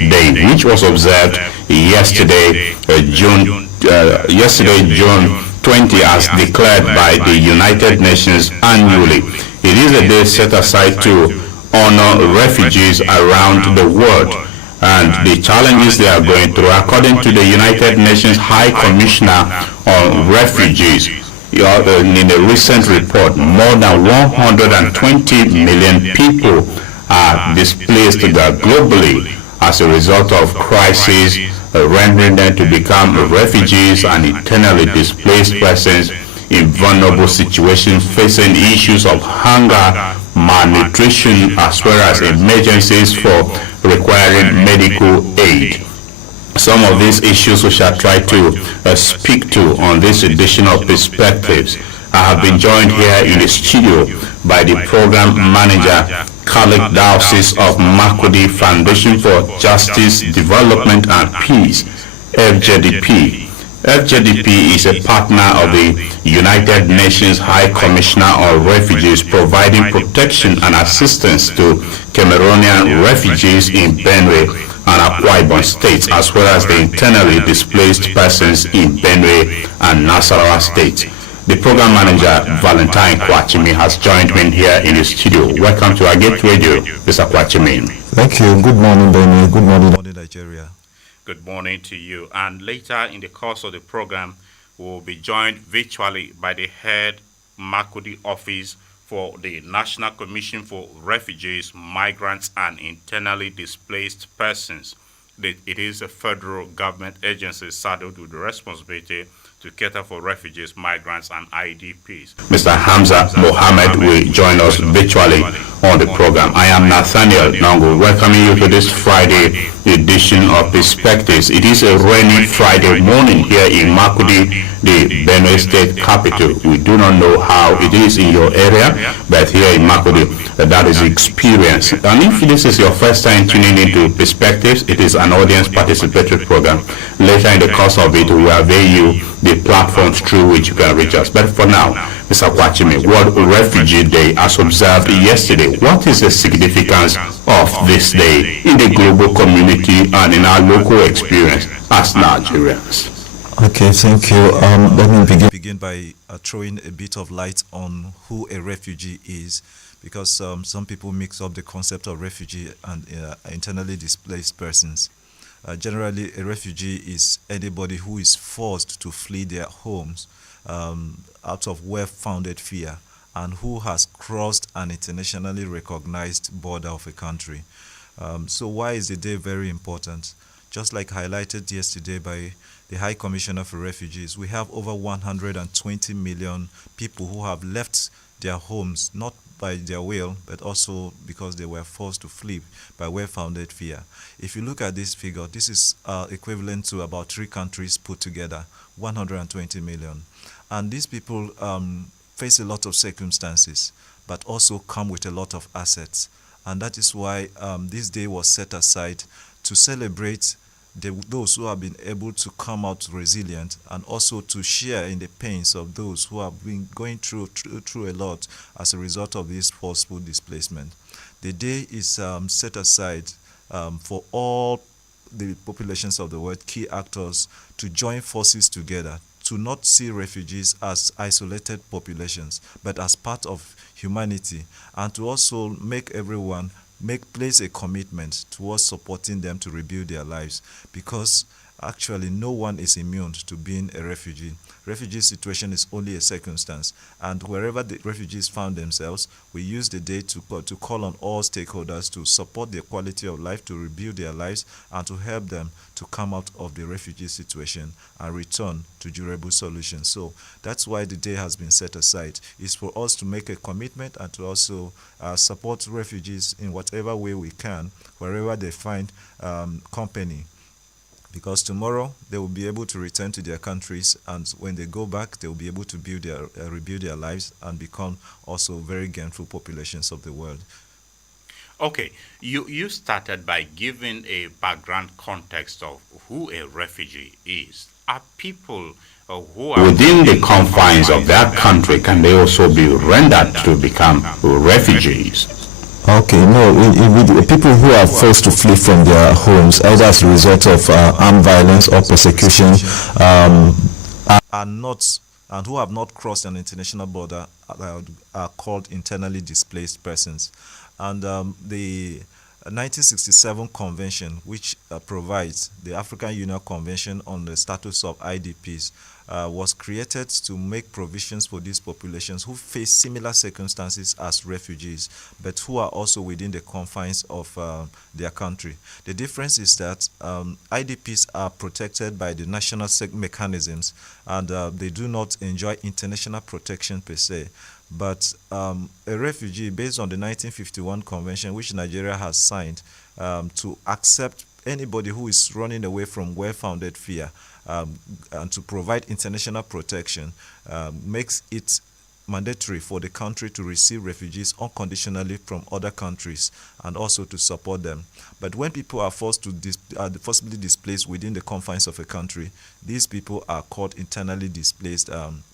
Refugee Day, which was observed yesterday, June 20, as declared by the United Nations annually. It is a day set aside to honor refugees around the world and the challenges they are going through. According to the United Nations High Commissioner on Refugees, in a recent report, more than 120 million people are displaced globally as a result of crises, rendering them to become refugees and internally displaced persons in vulnerable situations, facing issues of hunger, malnutrition, as well as emergencies for requiring medical aid. Some of these issues we shall try to speak to on this edition of Perspectives. I have been joined here in the studio by the program manager, Catholic Diocese of Makurdi Foundation for Justice, Development and Peace, FJDP. FJDP is a partner of the United Nations High Commissioner on Refugees, providing protection and assistance to Cameroonian refugees in Benue and Akwa Ibom states, as well as the internally displaced persons in Benue and Nasarawa states. The program manager, Valentine Kwaghchimin, has joined me here in the studio. Welcome to Agate Radio, Mr. Kwaghchimin. Thank you. Good morning, Benue. Good morning, Nigeria. Good morning to you. And later in the course of the program, we will be joined virtually by the head Makurdi office for the National Commission for Refugees, Migrants and Internally Displaced Persons. It is a federal government agency saddled with the responsibility to cater for refugees, migrants, and IDPs. Mr. Hamza Mohammed will join us virtually on the program. I am Nathaniel, Nongu, welcoming you to this Friday edition of Perspectives. It is a rainy Friday morning here in Makurdi, the Benue State capital. We do not know how it is in your area, but here in Makurdi, that is the experience. And if this is your first time tuning into Perspectives, it is an audience participatory program. Later in the course of it, we will avail you the platforms through which you can reach us. But for now, Mr. Kwaghchimin, World Refugee Day as observed yesterday. What is the significance of this day in the global community and in our local experience as Nigerians? Okay, thank you. Let me begin by throwing a bit of light on who a refugee is, because some people mix up the concept of refugee and internally displaced persons. Generally, a refugee is anybody who is forced to flee their homes out of well-founded fear and who has crossed an internationally recognized border of a country. So why is the day very important? Just like highlighted yesterday by the High Commissioner for Refugees, we have over 120 million people who have left their homes, not by their will, but also because they were forced to flee by well-founded fear. If you look at this figure, this is equivalent to about 3 countries put together, 120 million. And these people face a lot of circumstances, but also come with a lot of assets. And that is why this day was set aside to celebrate those who have been able to come out resilient, and also to share in the pains of those who have been going through a lot as a result of this forceful displacement. The day is set aside for all the populations of the world, key actors, to join forces together, to not see refugees as isolated populations, but as part of humanity, and to also make everyone place a commitment towards supporting them to rebuild their lives, because actually no one is immune to being a refugee. Refugee situation is only a circumstance, and wherever the refugees found themselves, we use the day to call on all stakeholders to support their quality of life, to rebuild their lives, and to help them to come out of the refugee situation and return to durable solutions. So that's why the day has been set aside. It's for us to make a commitment and to also support refugees in whatever way we can, wherever they find company. Because tomorrow they will be able to return to their countries, and when they go back, they will be able to rebuild their lives and become also very gainful populations of the world. Okay, you started by giving a background context of who a refugee is. Are people who are within the confines of their country, can they also be rendered to become refugees? Okay, no, with people who are forced to flee from their homes, either as a result of armed violence or persecution, um, are not and who have not crossed an international border are called internally displaced persons. And the 1967 convention, which provides the African Union Convention on the Status of IDPs, was created to make provisions for these populations who face similar circumstances as refugees, but who are also within the confines of their country. The difference is that IDPs are protected by the national mechanisms, and they do not enjoy international protection per se. But a refugee, based on the 1951 convention, which Nigeria has signed, to accept anybody who is running away from well-founded fear and to provide international protection, makes it mandatory for the country to receive refugees unconditionally from other countries and also to support them. But when people are forcibly displaced within the confines of a country, these people are called internally displaced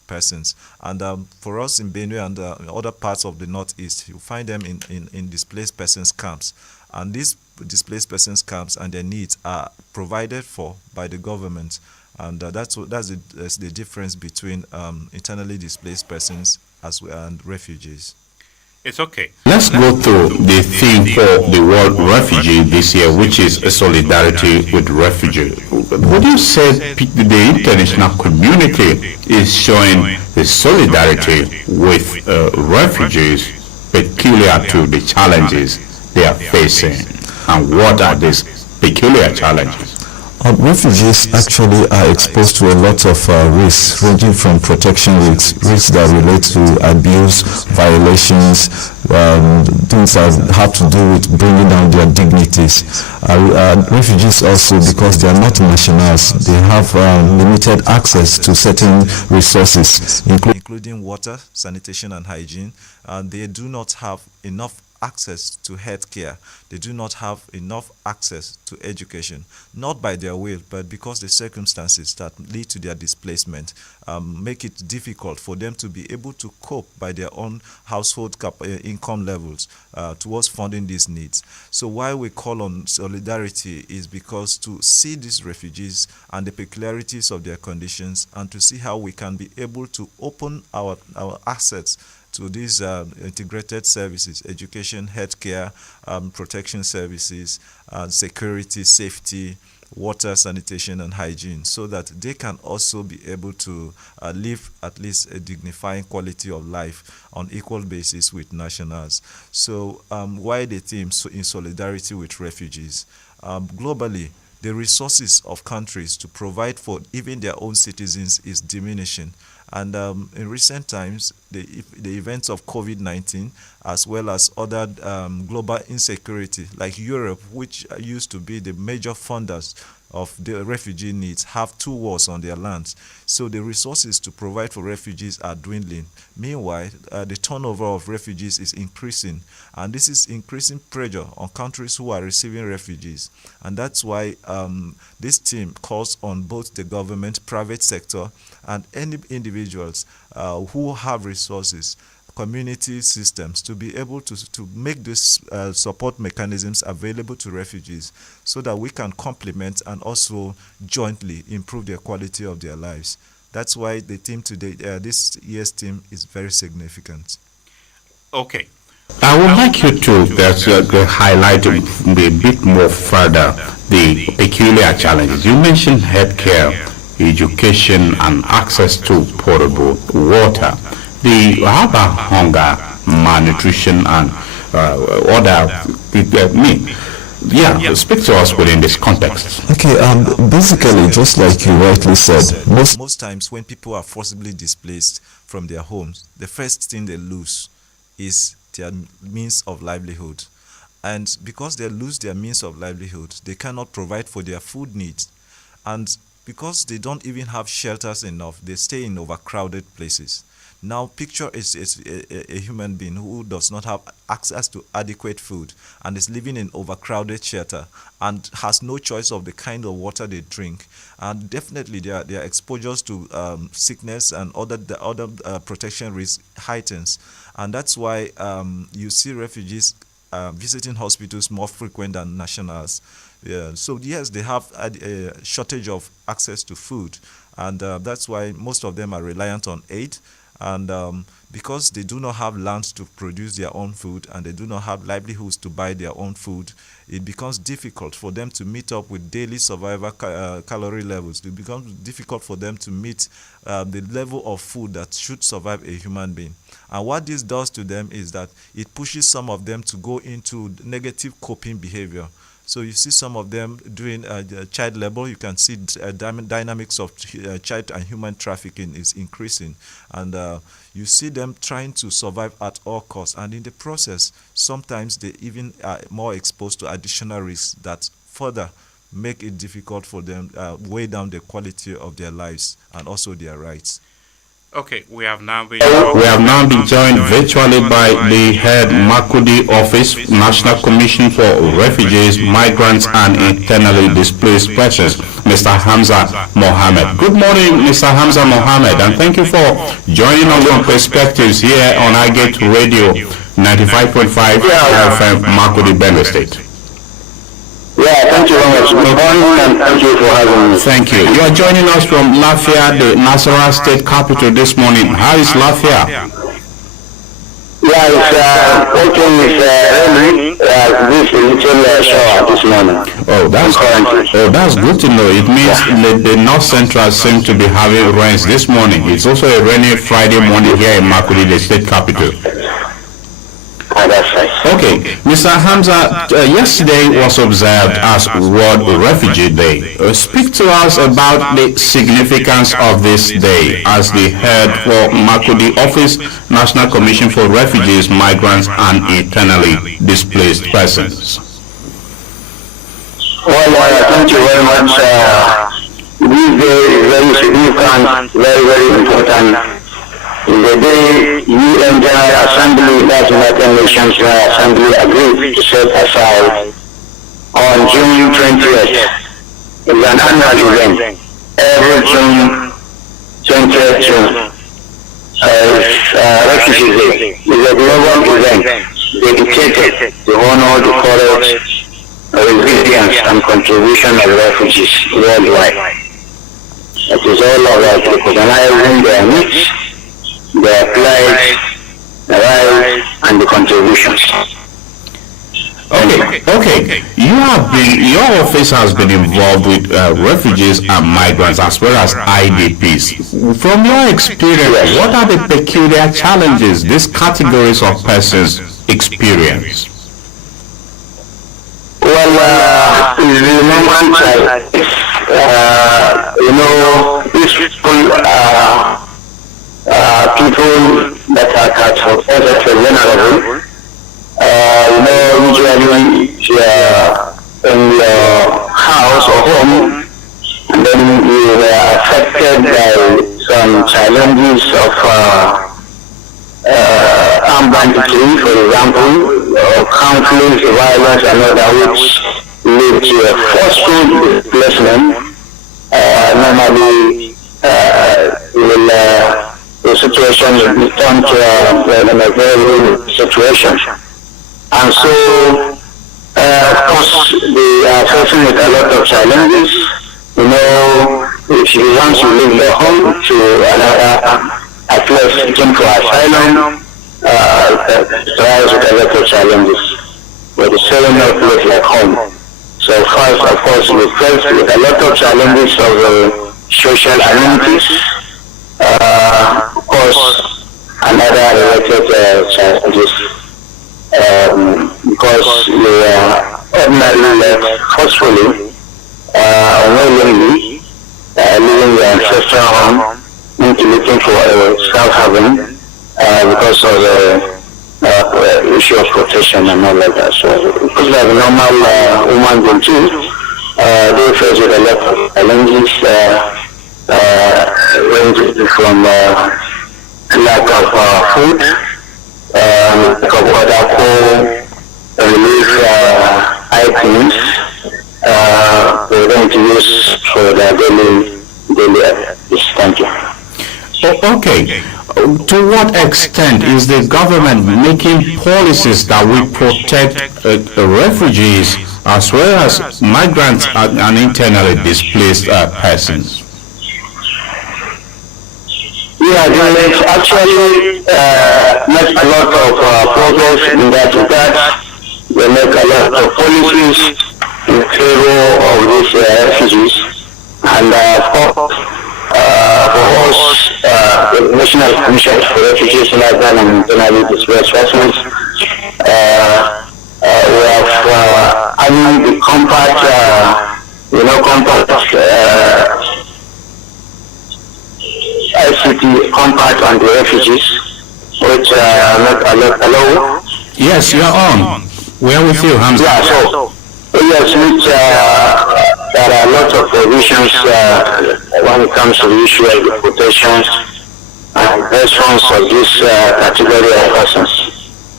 persons. And for us in Benue and other parts of the Northeast, you find them in displaced persons camps. And these displaced persons camps and their needs are provided for by the government. And that's the difference between internally displaced persons and refugees. It's okay. Let's go through the theme for the World Refugee this year, which is a solidarity with refugees. Would you say the international community is showing the solidarity with refugees peculiar to the challenges they are facing? And what are these peculiar challenges? Refugees actually are exposed to a lot of risks, ranging from protection risks that relate to abuse, violations, things that have to do with bringing down their dignities. Refugees also, because they are not nationals, they have limited access to certain resources, including water, sanitation and hygiene. They do not have enough access to health care. They do not have enough access to education, not by their will, but because the circumstances that lead to their displacement make it difficult for them to be able to cope by their own household income levels towards funding these needs. So why we call on solidarity is because to see these refugees and the peculiarities of their conditions, and to see how we can be able to open our assets to these integrated services: education, healthcare, protection services, security, safety, water, sanitation, and hygiene, so that they can also be able to live at least a dignified quality of life on equal basis with nationals. So why the theme in solidarity with refugees? Globally, the resources of countries to provide for even their own citizens is diminishing. And in recent times, the events of COVID-19, as well as other global insecurity, like Europe, which used to be the major funders of the refugee needs, have two wars on their lands. So the resources to provide for refugees are dwindling. Meanwhile, the turnover of refugees is increasing, and this is increasing pressure on countries who are receiving refugees. And that's why this team calls on both the government, private sector, and any individuals who have resources, community systems, to be able to make these support mechanisms available to refugees, so that we can complement and also jointly improve the quality of their lives. That's why the theme today, this year's theme, is very significant. Okay. I would like you to highlight a bit more further the peculiar challenges. You mentioned healthcare, education, and access to potable water. How about hunger, malnutrition, and other speak to us within this context. Okay, basically, just like you rightly said, most times when people are forcibly displaced from their homes, the first thing they lose is their means of livelihood. And because they lose their means of livelihood, they cannot provide for their food needs. And because they don't even have shelters enough, they stay in overcrowded places. Now, picture is a human being who does not have access to adequate food and is living in overcrowded shelter and has no choice of the kind of water they drink. And definitely their exposures to sickness and other protection risk heightens. And that's why you see refugees visiting hospitals more frequent than nationals. Yeah. So yes, they have a shortage of access to food, and that's why most of them are reliant on aid. And because they do not have lands to produce their own food, and they do not have livelihoods to buy their own food, it becomes difficult for them to meet up with daily survival calorie levels. It becomes difficult for them to meet the level of food that should survive a human being. And what this does to them is that it pushes some of them to go into negative coping behavior. So you see some of them doing child labor. You can see dynamics of child and human trafficking is increasing. And you see them trying to survive at all costs. And in the process, sometimes they even are more exposed to additional risks that further make it difficult for them, weigh down the quality of their lives and also their rights. Okay, we have now been joined virtually by the head Makurdi Office, National Commission for Refugees, Migrants and Internally Displaced Persons, Mr. Hamza Mohammed. Good morning, Mr. Hamza Mohammed, and thank you for joining us on Perspectives here on iGate Radio 95.5 FM, Makurdi, Benue State. Yeah, thank you very much. Good morning, and thank you for having me. Thank you. You are joining us from Lafia, the Nasarawa state capital this morning. How is Lafia? Yeah, it's working with raining. This little shower this morning. Oh, that's good to know. It means the North Central seems to be having rains this morning. It's also a rainy Friday morning here in Makurdi, the state capital. That's right. Okay, Mr. Hamza, yesterday was observed as World Refugee Day. Speak to us about the significance of this day as the head for Makurdi Office, National Commission for Refugees, Migrants and Internally Displaced Persons. Well, thank you very much. This day is very significant, very, very important. In the day UN General Assembly, that's United Nations General Assembly, agreed to set aside on June 20th. It's an annual event. Every June 20th June. It's Refugee Day. It's a global event dedicated to honor the courage, resilience and contribution of refugees worldwide. It is all about recognizing their needs, their plight, the rights, and the contributions. Okay. Your office has been involved with refugees and migrants as well as IDPs. From your experience, what are the peculiar challenges these categories of persons experience? Well, the normal challenge, these people people that are vulnerable, usually in your house or home, and then you were affected by some challenges of armed banditry, for example, or conflict, violence, and other which lead to a forceful displacement. Normally, the situation will be turned to a very situation. And so, of course, they are facing with a lot of challenges. If you want to leave their home to a place seeking for asylum, tries with a lot of challenges. But it's still not place like home. So first, of course, we face with a lot of challenges of social amenities, of course, and other related challenges, because they are ordinarily left forcefully, unwillingly, leaving their ancestral home into looking for a self-haven because of the issue of protection and all like that. So, because they're a normal human being too, they face with a lot of challenges, ranging from lack of food, lack of other core relief items for them to use for their daily use. Thank you. Okay. To what extent is the government making policies that will protect refugees as well as migrants and internally displaced persons? Yeah, they actually make a lot of progress in that regard. They make a lot of policies in favor of these refugees. And for us, the National Commission for Refugees, Migrants and Internally Displaced Persons, we have the compact, ICT compact on the refugees, which not allow. Yes, you're on. We are with you, Hamza. Yeah, so yes, which there are lots of provisions when it comes to the issue of the protections and response of this category of persons.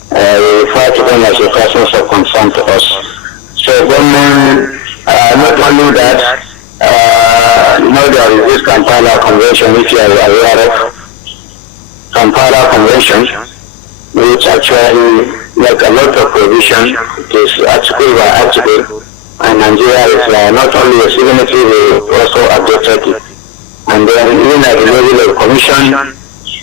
We refer to them as the persons of concern to us. So government, not only that, there is this Kampala Convention, which you are aware of. Kampala Convention, which actually make a lot of provision. It is article by article, and Nigeria is not only a signatory, we also updated it. And then even at the level of commission,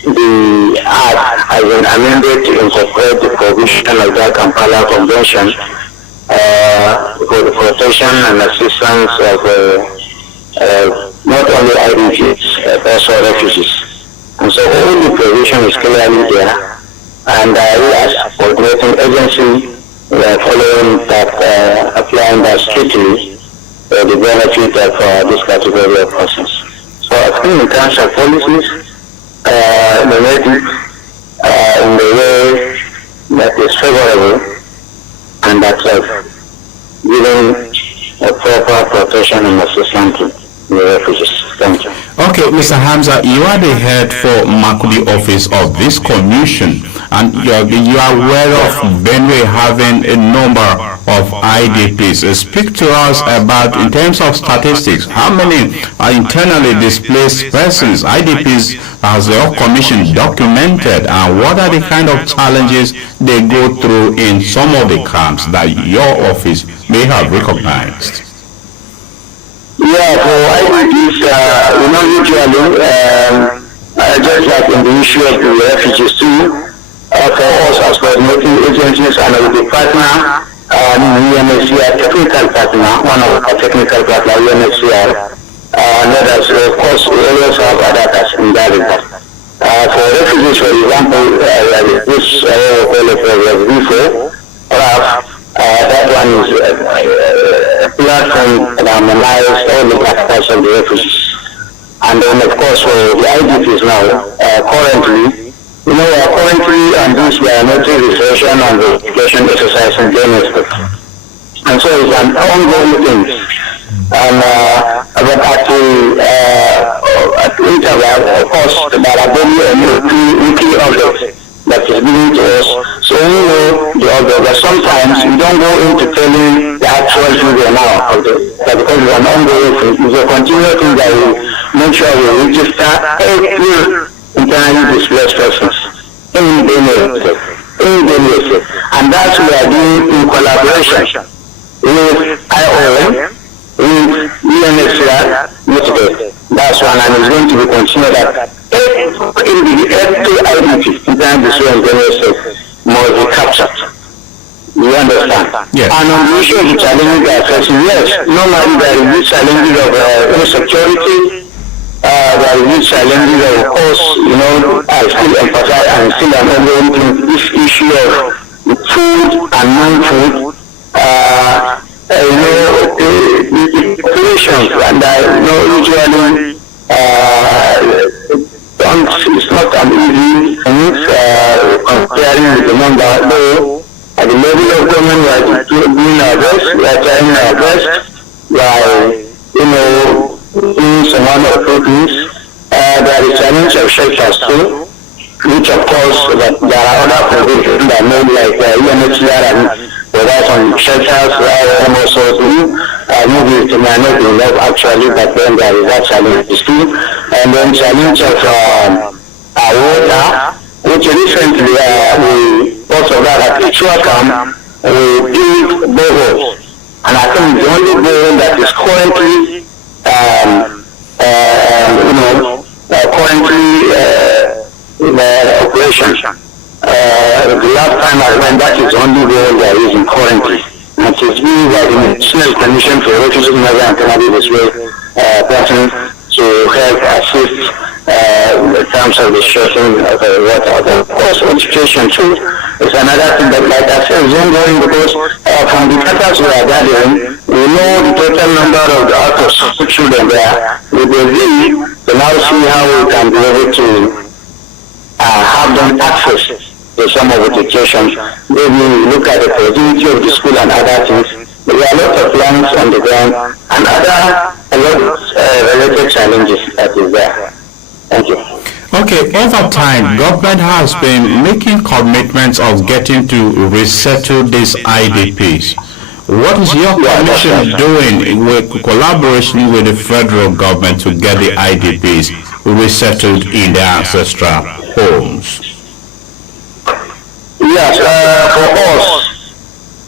the Act has been amended to incorporate the provision of that Kampala Convention for the protection and assistance of not only IDPs, but also refugees. And so all the provision is clearly there, and we as coordinating agency, we are following that, applying that strictly for the benefit of this category of persons. So I think in terms of policies, they make it in the way that is favorable and that giving a proper protection and assistance to the refugees. Thank you. Okay, Mr. Hamza, you are the head for Makurdi office of this commission, and you are aware of Benue having a number of IDPs. Speak to us about, in terms of statistics, how many are internally displaced persons, IDPs, has the commission documented, and what are the kind of challenges they go through in some of the camps that your office may have recognized? Yeah, for IDPs, usually, just like in the issue of the refugees too, for us as coordinating agencies and with the partner, UNHCR, technical partner, one of our technical partner, UNHCR, others, of course, we always have others in that regard. For refugees, for example, this before, that one is a platform that harmonizes all the factors of the refugees. And then, of course, for the IDPs now, currently, we are currently on this biometric registration and verification exercise in Johannesburg. And so it's an ongoing thing. And but at interval, of course, there are very weekly updates that is given to us. So we know the order, but sometimes we don't go into telling the actual figure now, because it's an ongoing thing. It's a continuous thing that we make sure we register every internally displaced persons in Benue, and that's what we are doing in collaboration with IOM, with UNHCR, that's one, and it's going to be continued that every identity in terms of must be captured. You understand? Yes. And on the issue of the challenges they are facing, yes, normally there is this challenges of insecurity, there is this challenges of course, I still emphasize and still an ongoing thing, this issue of food and non-food, the populations, and usually it's not an easy thing comparing with the number, though at the level of government we are doing our best, we are trying our best by, doing some one or two things. There is a challenge of shelters too, which of course there are other provisions that made like UNHCR and provide some shelters where also do. Maybe it may not be enough actually, but then there is that challenge too. And then challenge of water, which recently we also got at Ichuakam, we built boreholes. And I think the only borehole that is currently, in operation. The last time I went, that is the only borehole they are using currently. And it is being by the National Commission for Refugee, Migrants and Displaced persons to help assist in terms of the sharing of the water. Of course, education too is another thing that, like I said, is ongoing because from the data we are gathering, we know the total number of the out-of-school children there. With the view to now see how we can be able to have them access to some of the education. Maybe we look at the proximity of the school and other things. There are a lot of plans on the ground and a lot of related challenges that is there. Thank you. Okay, over time, government has been making commitments of getting to resettle these IDPs. What is your commission doing with collaboration with the federal government to get the IDPs resettled in their ancestral homes? Yes, for us,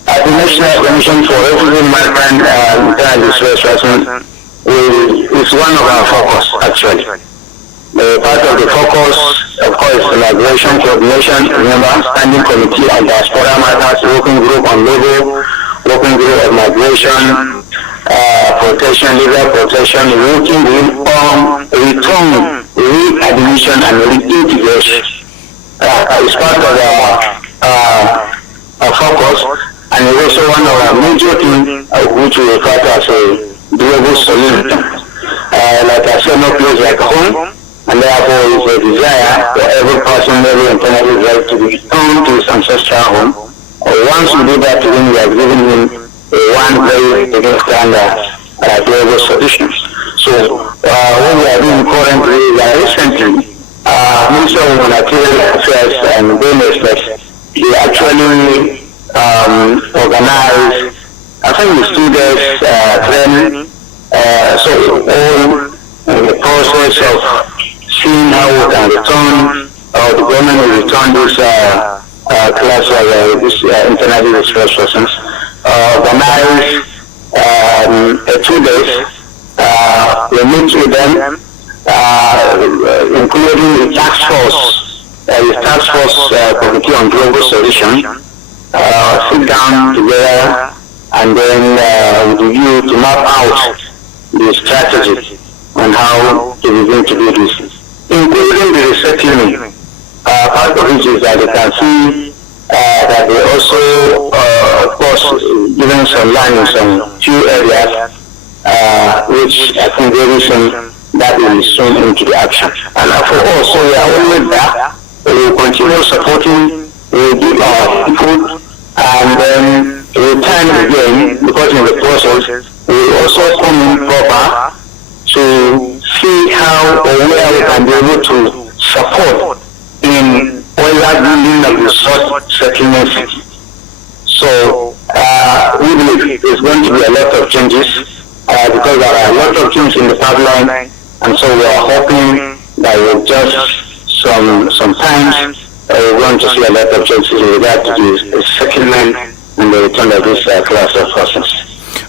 at the National Commission for Refugee, Migrants and Displaced persons, is one of our focus, actually. Part of the focus, of course, the migration coordination, remember, standing committee on diaspora matters, working group on labor, working group on migration, protection, legal protection, working group on return, readmission, and reintegration. It's part of our focus, and it's also one of our major things, which we refer to as a global solution. Like I said, no place like home, and therefore it's a desire for every person, every internally right to return to his ancestral home. Once we do that, then we are giving him one very significant global solution. So what we are doing currently, recently, Minister of Humanitarian Affairs and Displaced, they actually organize, I think the students training, so all the process of seeing how we can return, or the government will return this class of this internally displaced persons, organize 2 days, we meet with them, including the task force committee on global solution, sit down together and then with the view to map out the strategy on how to begin to do this, including the resettlement. Part of it is that you can see that they also, of course, given some land in some few areas, which I think very soon that will be soon into the action. And for us, so we are always there. We will continue supporting, we will give our input, and then we time again, because in the process, we will also come in proper to see how or where we can be able to support in whether building of the settlements. So we believe there's going to be a lot of changes because there are a lot of things in the pipeline, and so we are hoping that with just some time we're going to see a lot of changes in regard to the settlement and the return of this class of persons.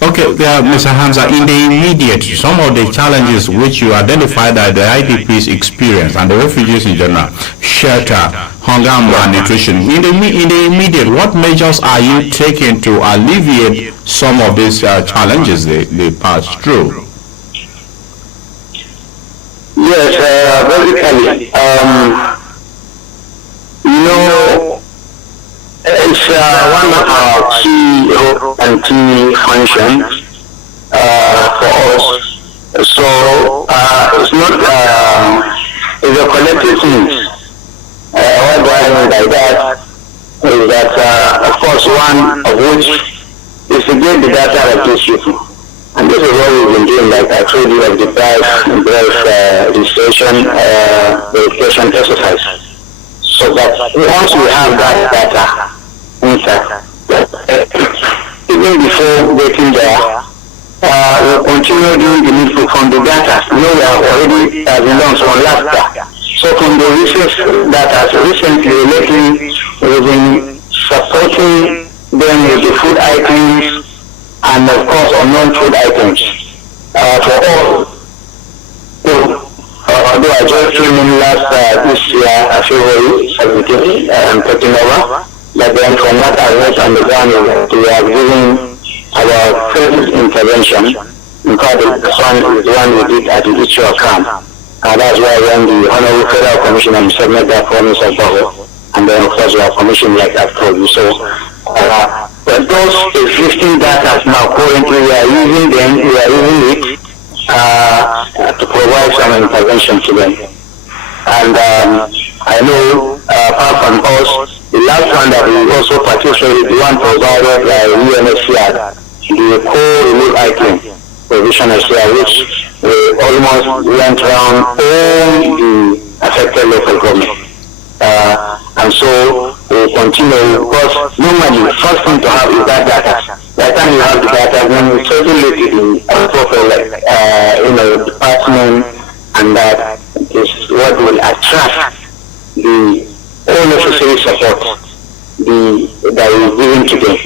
Okay, Mr. Hamza, in the immediate, some of the challenges which you identified that the IDPs experience and the refugees in general, shelter, hunger and malnutrition, in the immediate, what measures are you taking to alleviate some of these challenges they pass through? Yes, basically, it's one of our key and key functions for us. So it's not it's a collective thing. What I mean by that is that, of course, one of which is to get the data of these people. And this is what we've been doing, like I told you, of the drive registration, verification exercise. So that once we have that data, even before getting there, we'll continue doing the needful from the data. We are already launched on last year. So from the research that has lately, we've been supporting them with the food items and of course on non-food items for all. So, although I just came in last this year, February 17, I'm taking over, but then from what I read on the ground, we are giving our first intervention. In fact, the one we did at the issue of camp. That's why when the Honorable Federal Commissioner submitted that for Mr. Bogo, and then of course we are commissioned like I've told you. So, but those existing data now currently we are using it to provide some intervention to them. And I know apart from us, the last one that we also participated, the one provided by UNHCR, the co-relief item provision as well, which almost went around all the affected local government. And so we continue, because normally the first thing to have is that data. By the time you have the data, then you circulate it in a proper department, and that is what will attract the all necessary support that is given to them.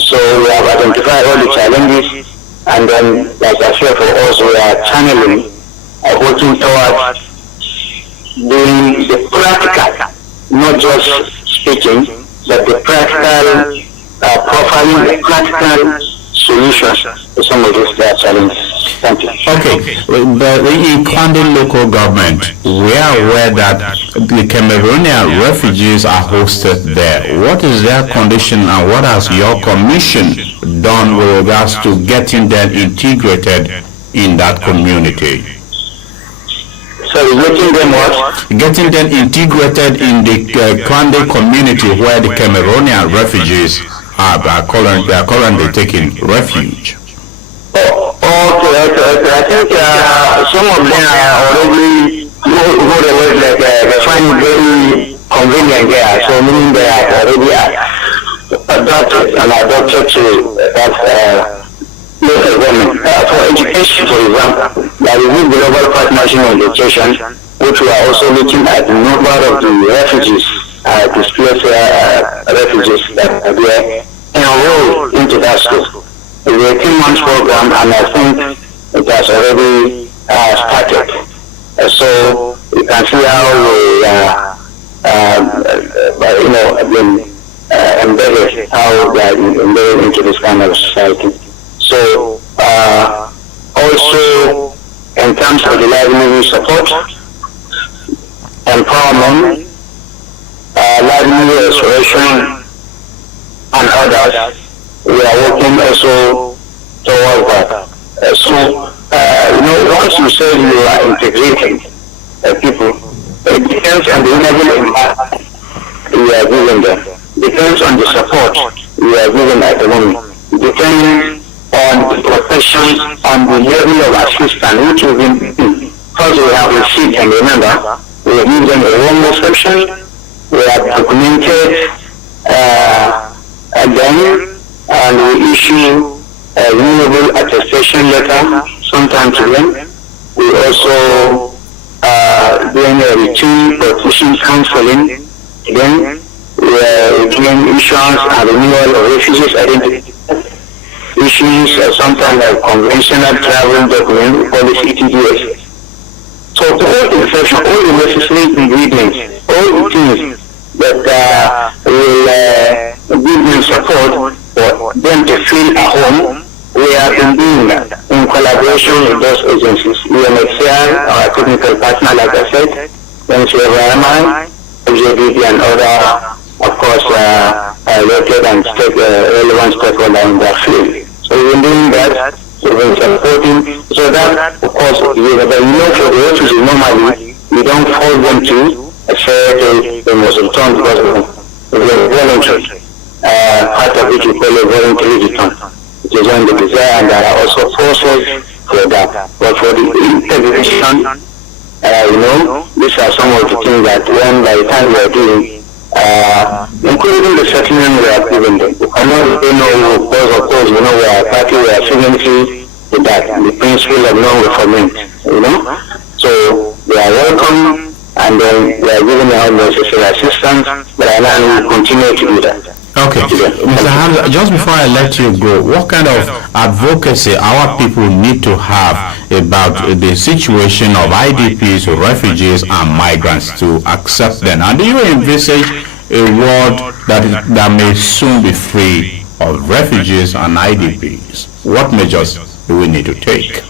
So we have identified all the challenges, and then, like I said, for us, we are channeling, working towards doing the practical, not just speaking, but the practical profiling, the practical solutions to some of these challenges. Thank you. Okay, but in Kwande local government, we are aware that the Cameroonian refugees are hosted there. What is their condition, and what has your commission done with regards to getting them integrated in that community? So getting them what? Getting them integrated in the Kwande community where the Cameroonian refugees are currently taking refuge. Okay. I think some of them are already they find it very convenient there. So meaning they are already adopted to that local government. For education, for example, there is a global partnership on education, which we are also looking at the number of the refugees, displaced refugees that are there enrolled into that school. It's a 18-month program, and I think it has already started. So you can see how we been embedded, how they are embedded into this kind of society. So also in terms of the livelihood support, empowerment, livelihood restoration, and others, we are working also towards that. Once you say you are integrating people, it depends on the level of impact you are giving them. Depends on the support you are giving at the moment. Depends on the profession, on the level of assistance which we've been, because we have received, and remember, we have given them a home reception, we have documented them, and we issue a renewable attestation letter sometime to them. We also doing a routine petition counseling. Then we are doing insurance and renewal of refugees identity issues, sometimes like conventional travel document, policy TDS. So to all the infection, all the necessary ingredients, all the things that will give them support for them to feel at home, we have been doing that in collaboration with those agencies. UNHCR, our technical partner, like I said, NCFRMI, FJBP, and other, of course, located and relevant stakeholders in that field. So we've been doing that, we've been supporting, so that, of course, for the refugees, normally, we don't force them to say they must return because of voluntary. Part of it we call a voluntary return. It is on the desire, and there are also processes for that. But for the integration, these are some of the things that when by the time we are doing, including the settlement we are giving them. I know they know, because of course, we are party, we are signatory to that, the principle of non-reforming, So they are welcome, and and then we are giving all necessary assistance, but I will continue to do that. Okay, Mr. Hamza, just before I let you go, what kind of advocacy our people need to have about the situation of IDPs, refugees, and migrants to accept them? And do you envisage a world that may soon be free of refugees and IDPs? What measures do we need to take?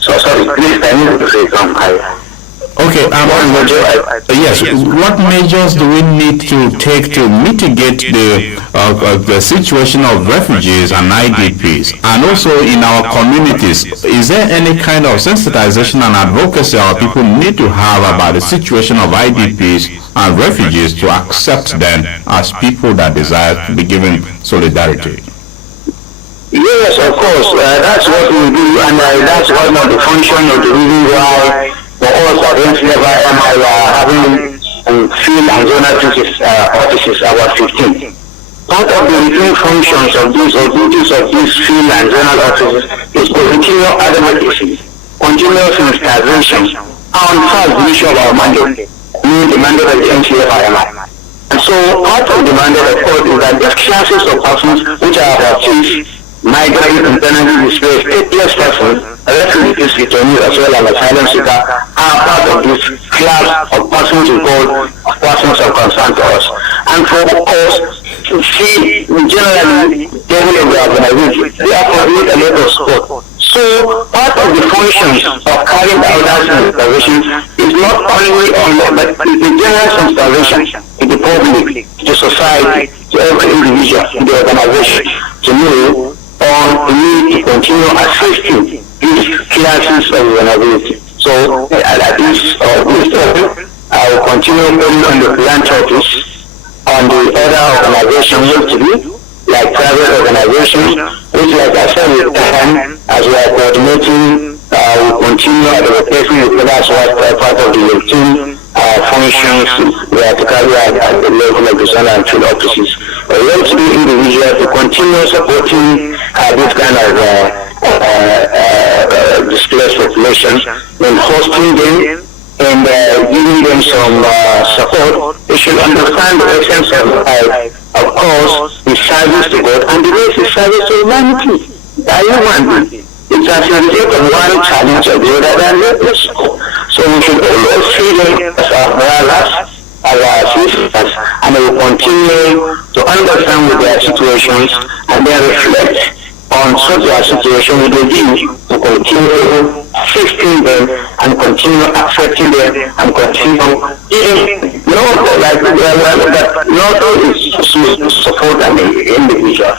So sorry, please, I need to say something. Okay, yes, what measures do we need to take to mitigate the situation of refugees and IDPs? And also in our communities, is there any kind of sensitization and advocacy our people need to have about the situation of IDPs and refugees to accept them as people that desire to be given solidarity? Yes, of course, that's what we do, and that's one of the functions of the reason why for us against never am I having field and zonal offices about 15. Part of the routine functions of these or duties of these field and zonal offices is to continue advocacy, continuous sensitization, and first the issue of our mandate, meaning the mandate of the NCFIMI. And so part of the mandate, of course, is that these classes of persons which are our chiefs, migrants, internally displaced, stateless persons, refugees, returnees, as well as asylum seekers, are part of this class of persons we call persons of concern to us. And for us to see generally every of the organization, therefore need a lot of support. So part of the functions of carrying out that sensitization is not only on but it's the general sensitization to the public, to society, to every individual, to the organization, to know on the need to continue assisting these classes of vulnerability. So at this level, I will continue putting on the philanthropists, on the other organizations to do, like private organizations, which like I said with time, as we are coordinating, we continue advocating with that's what part of the routine functions we are to carry out at the level of the zone and field offices. We want to be individual to continue supporting this kind of displaced population and hosting them and giving them some support. They should understand the essence of course, the service to God and the rest is service to humanity. It's as a result of one challenge or the other than the other. So we should always see them as our brothers, as our sisters, and we will continue to understand with their situations and then reflect on such a situation with the view to continue assisting them and continue accepting them and continue even not always to support an individual.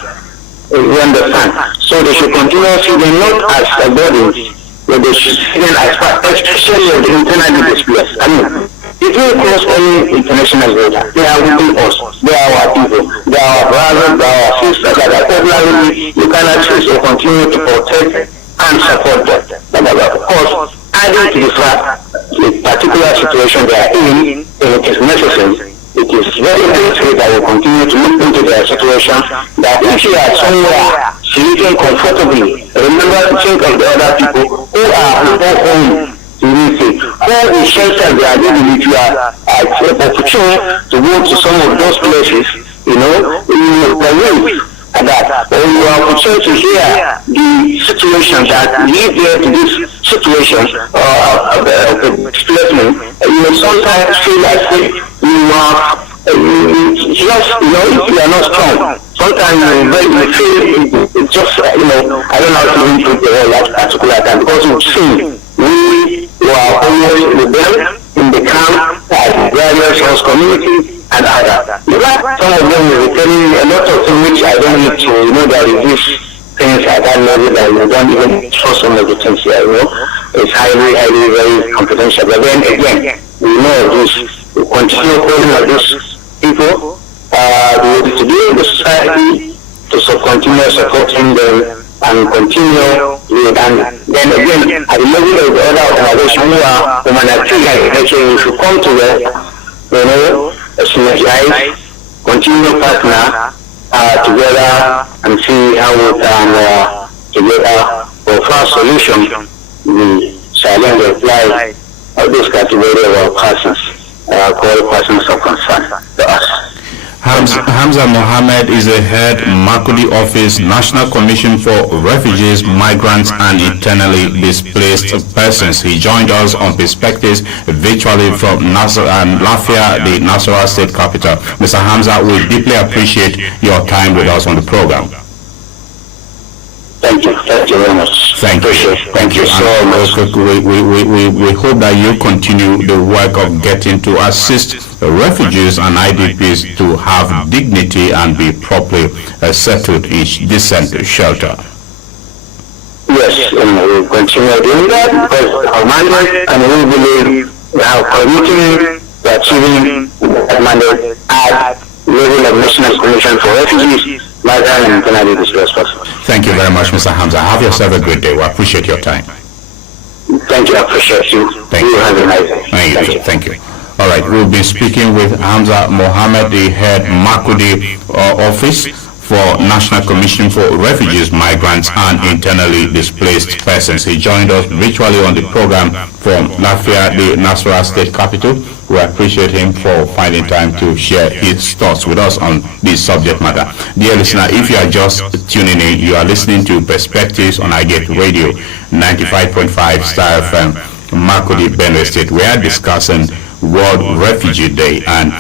You understand? So they should continue to see them not as a body, but they should see them as part, especially of the internally displaced. I mean, if you cross any international border, they are within us. They are our people. They are our brothers, they are our sisters, that are regularly you cannot choose to continue to protect and support them. But of course, adding to the fact the particular situation they are in, if it is necessary, it is very necessary that we continue to look into their situation, that if you are somewhere sleeping comfortably, remember to think of the other people who are without home. All the shelters they are living, if you are opportunity to go to some of those places, you will believe that when you are opportunity to hear the situation that lead there to this situation of displacement, you will sometimes feel like you are just, if you are not strong, sometimes you feel just, I don't know how to put the whole that particular time, because you've seen we are always with them in the camp, various house community and other. Some of them will be telling me a lot of things which I don't need to, there is this things at that level that you don't even trust some of the things here, It's highly, very confidential. But then again, we know this, we continue calling on these people, to be in the society, to continue supporting them and continue with, and then again, at the level of the other organization who are humanitarian, we should come together, synergize, continue partner together and see how we can together offer solution the challenge of life this category of persons, called persons of concern to us. Hamza Mohammed is the head Makurdi Office, National Commission for Refugees, Migrants and Internally Displaced Persons. He joined us on Perspectives virtually from Lafia, the Nasarawa state capital. Mr. Hamza, we deeply appreciate your time with us on the program. Thank you very much. Thank you so much. We hope that you continue the work of getting to assist refugees and IDPs to have dignity and be properly settled in decent shelter. Yes, we'll continue doing that because our mandate, and we believe we are committing to achieving that mandate at level of National Commission for Refugees, Migrants and Internally Displaced Persons. Thank you very much, Mr. Hamza. Have yourself a great day. We appreciate your time. Thank you. I appreciate you. Thank you. Have a nice day. Thank you. All right, we'll be speaking with Hamza Mohammed, the head Makurdi Office for National Commission for Refugees, Migrants and Internally Displaced Persons. He joined us virtually on the program from Lafia, the Nasarawa state capital. We appreciate him for finding time to share his thoughts with us on this subject matter. Dear listener, if you are just tuning in, you are listening to Perspectives on iGet Radio 95.5 Star FM, Makurdi, Benue State. We are discussing World Refugee Day, and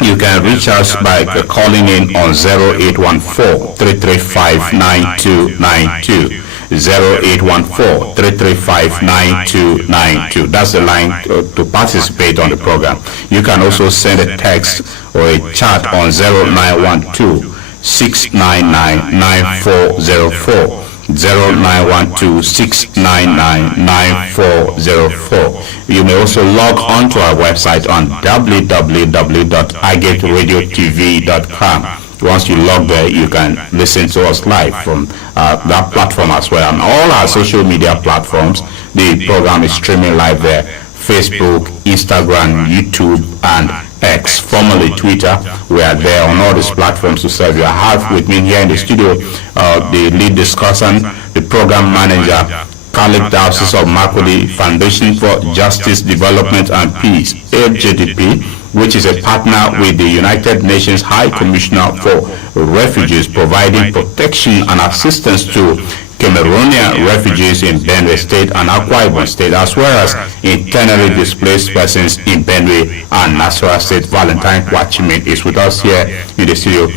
you can reach us by calling in on 0814-335-9292. 0814-335-9292. That's the line to participate on the program. You can also send a text or a chat on 0912-699-9404. 0912-699-9404. You may also log on to our website on www.igetradiotv.com. Once you log there, you can listen to us live from that platform as well. On all our social media platforms, the program is streaming live there. Facebook, Instagram, YouTube, and X, formerly Twitter. We are there on all these platforms to serve you. I have with me here in the studio the lead discussant, the program manager, Catholic Diocese of Makurdi Foundation for Justice, Development and Peace, FJDP, which is a partner with the United Nations High Commissioner for Refugees, providing protection and assistance to Cameroonian refugees in Benue State and Akwa Ibom State, as well as internally displaced persons in Benue and Nasarawa State. Valentine Kwaghchimin is with us here in the studio.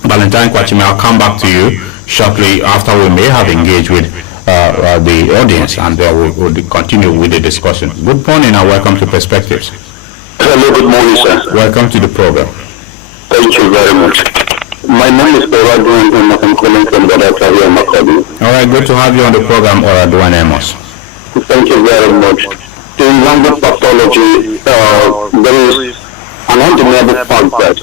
Valentine Kwaghchimin, I'll come back to you shortly after we may have engaged with the audience, and we'll continue with the discussion. Good morning and welcome to Perspectives. Hello, good morning, sir. Welcome to the program. Thank you very much. My name is Oradwan and I'm calling from the Diocese of Makurdi. All right, good to have you on the program, Oradwan Amos. Thank you very much. In language pathology, there is an undeniable fact that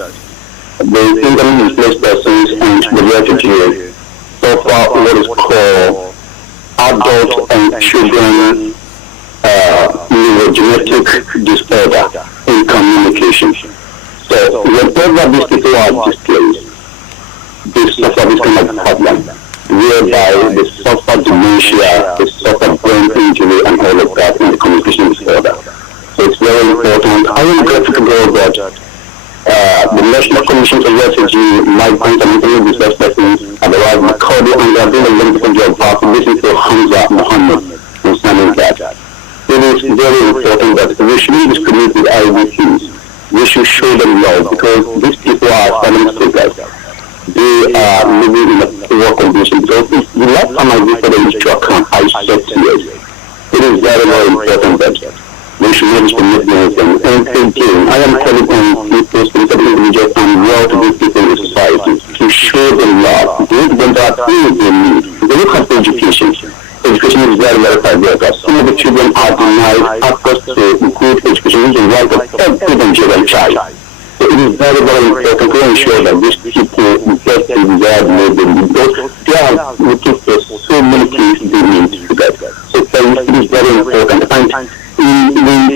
the internally displaced persons and the refugees suffer what is called adult and children neurogenetic disorder in communication. So whenever these people are displaced, they suffer this kind of problem, whereby they suffer dementia, they suffer brain injury and all of that in the communication disorder. So it's very important. I am grateful to God that the National Commission for Refugee, Migrants and Internally Displaced Persons have arrived at Makurdi, and they are doing a wonderful job of listening to Hamza Mohammed concerning that. It is very important that we shouldn't discriminate with IDPs. We should show them love, because these people are asylum seekers. They are living in a poor condition. Because the last time I visited them to account, I shed tears. It is very, very important that we should not discriminate them. And again, I am calling on people, specifically individuals, and well to these people in society to show them love. Give them that things they need. They look at education. Education is very, very vital. Some of the children are denied access to good education, which is the right of every Nigerian child. So it is very, very important to ensure that these people get the desired living, because they are looking for so many things they need to get. So it is very important. And in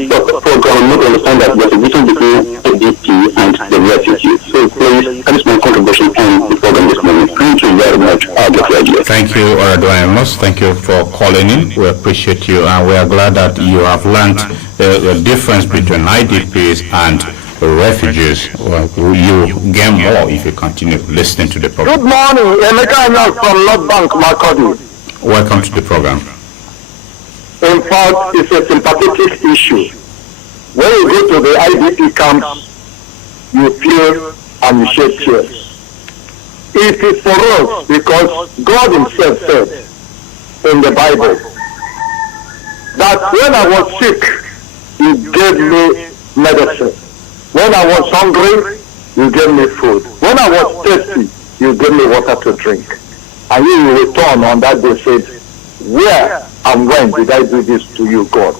the program, we understand that there is a difference between ADP and the refugee. So please, that is my contribution on the program this morning. Thank you very much. much. I'll get right here. Thank you, Oradoyamos. Thank you for calling in. We appreciate you, and we are glad that you have learned the difference between IDPs and refugees. Well, you gain more if you continue listening to the program. Good morning, Nathaniel from North Bank, Makurdi. Welcome to the program. In fact, it's a sympathetic issue. When you go to the IDP camps, you feel and you shed tears. It is for us because God himself said in the Bible that when I was sick, he gave me medicine. When I was hungry, you gave me food. When I was thirsty, you gave me water to drink. And you will return on that day said, where and when did I do this to you, God?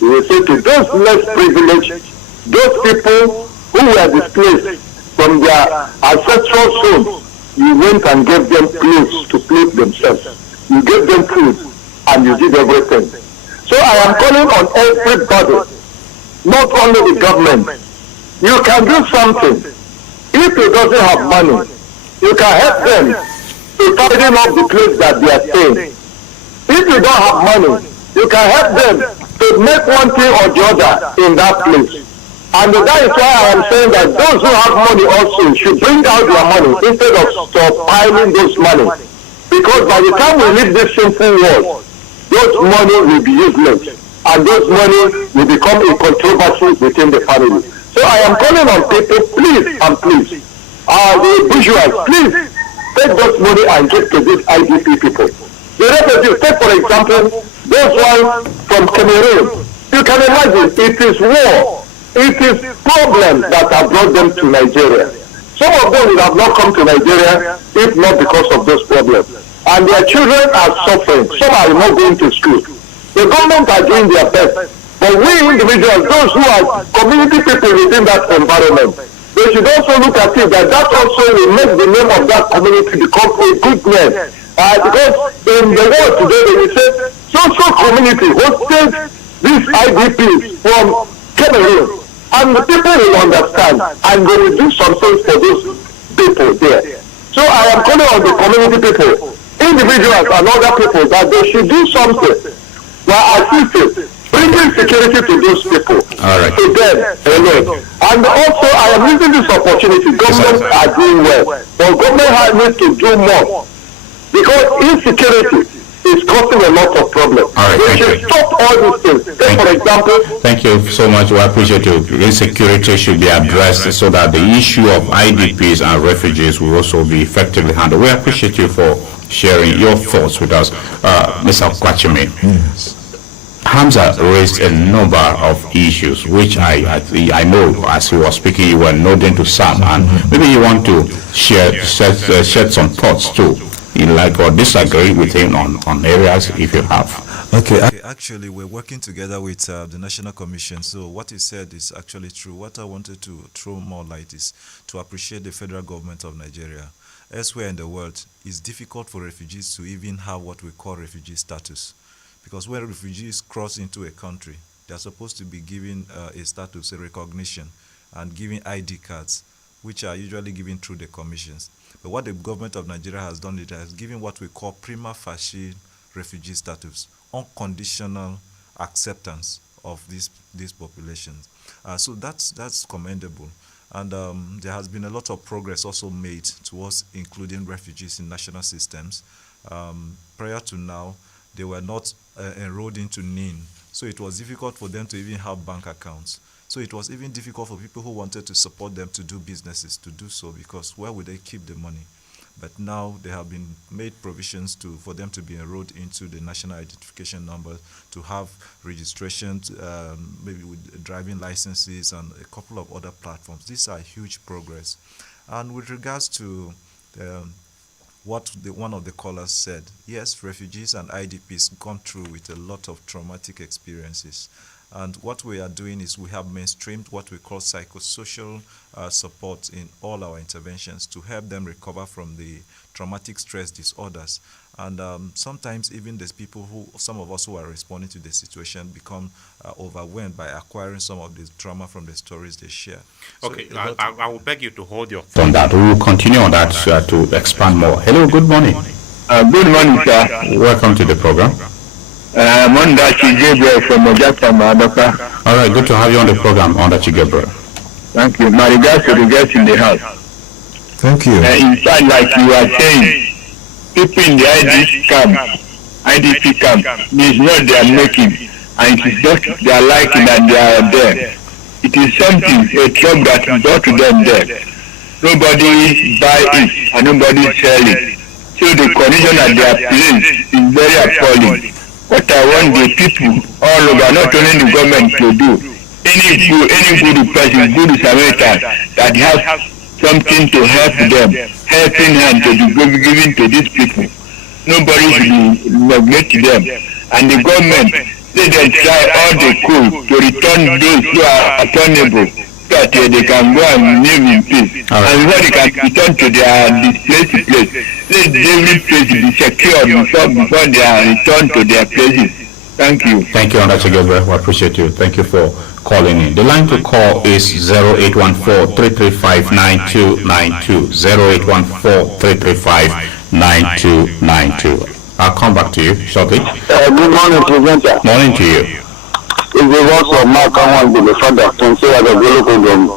You will say to those less privileged, those people who were displaced from their ancestral zones, you went and gave them clothes to clothe themselves. You gave them food and you did everything. So I am calling on everybody, not only the government. You can do something. If you doesn't have money, you can help them to tidy up the place that they are staying. If you don't have money, you can help them to make one thing or the other in that place. And that is why I am saying that those who have money also should bring out their money instead of stockpiling those money. Because by the time we leave this simple world, those money will be useless. And those money will become a controversy within the family. So I am calling on people, please and please, the bourgeois, please take those money and give to these IDP people. The refugees, take for example, those ones from Cameroon. You can imagine, it is war. It is problems that have brought them to Nigeria. Some of them would have not come to Nigeria if not because of those problems. And their children are suffering. Some are not going to school. The government are doing their best. But we individuals, those who are community people within that environment, they should also look at it that that also will make the name of that community become a good name. Because in the world today, they will say, social community hosted these IDPs from Cameroon. And the people will understand and they will do something for those people there. So I am calling on the community people, individuals and other people that they should do something while assisting, bringing security to those people, to them alone. And also I am using this opportunity, governments are doing well, but government needs to do more because insecurity is causing a lot of problems. We should stop all these things. Take for example. Thank you so much. We appreciate you. Insecurity should be addressed so that the issue of IDPs and refugees will also be effectively handled. We appreciate you for sharing your thoughts with us, Mr. Kwaghchimin. Yes. Hamza raised a number of issues, which I know as he was speaking, you were nodding to some, and maybe you want to shed some thoughts too. You like or disagree with him on areas if you have. Okay, actually, we're working together with the National Commission. So what he said is actually true. What I wanted to throw more light is to appreciate the federal government of Nigeria. Elsewhere in the world, it's difficult for refugees to even have what we call refugee status. Because when refugees cross into a country, they're supposed to be given a status, a recognition, and given ID cards, which are usually given through the commissions. But what the government of Nigeria has done, it has given what we call prima facie refugee status, unconditional acceptance of these populations. So that's commendable. And there has been a lot of progress also made towards including refugees in national systems. Prior to now, they were not enrolled into NIN, so it was difficult for them to even have bank accounts. So it was even difficult for people who wanted to support them to do businesses to do so, because where would they keep the money? But now there have been made provisions for them to be enrolled into the national identification number, to have registration, maybe with driving licenses and a couple of other platforms. These are huge progress. And with regards to what one of the callers said, yes, refugees and IDPs gone through with a lot of traumatic experiences. And what we are doing is we have mainstreamed what we call psychosocial support in all our interventions to help them recover from the traumatic stress disorders. And sometimes even the people some of us who are responding to the situation become overwhelmed by acquiring some of the trauma from the stories they share. Okay, I will beg you to hold your thought on that. We will continue on that to expand more. Hello, good morning. Good morning, sir. Welcome to the program. Mondachi Gabriel from Ojata Madoka. All right, good to have you on the program, Mondachi Gabriel. Thank you. My regards to the guests in the house. Thank you. In fact, like you are saying, people in the IDP camp, it's not their making, and it is just their liking and they are there. It is something, a job that is brought to them there. Nobody buy it and nobody sell it. So the condition at their place is very appalling. What I want the people all over, not only the government, to do, any good person, good Samaritan that has something to help them, helping hand to be given to these people. Nobody should neglect them. And the government, let them try all they could to return those who are returnable, so that they can go and live in peace. Right. And when they can return to their displaced place, let every place be secured before they are returned to their places. Thank you. Thank you, Honorable Gabriel. We appreciate you. Thank you for calling in. The line to call is 0814-335-9292. 0814-335-9292. I'll come back to you shortly. Good morning, presenter. Morning to you. It's the voice of Mark the father from Program.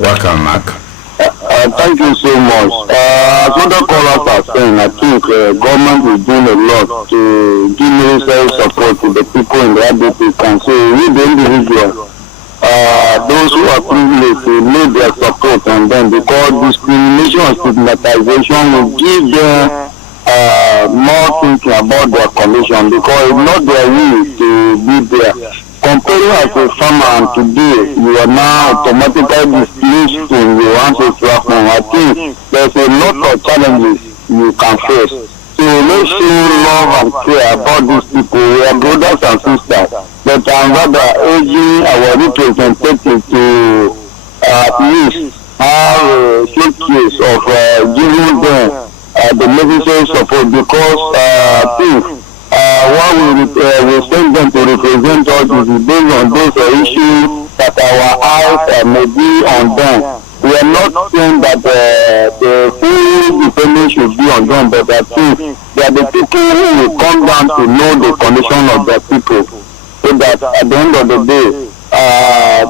Welcome, Mark. Thank you so much. As other callers are saying, I think government is doing a lot to give necessary support to the people in the IDP camp. So we the individual, those who are privileged to need their support, and then because discrimination and stigmatization will give them more thinking about their condition, because it's not their will to be there. Comparing as a farmer and today, you are now automatically displaced in your ancestral home. I think there's a lot of challenges you can face. So let's show love and care about these people. We are brothers and sisters. But I'm rather urging our representatives to at least have a showcase of giving them the necessary support, because I think what we send them to represent us is based on those issues that our eyes may be on them. We are not saying that the full dependence should be on them, but I think they are the people who will come down to know the condition of their people, so that at the end of the day,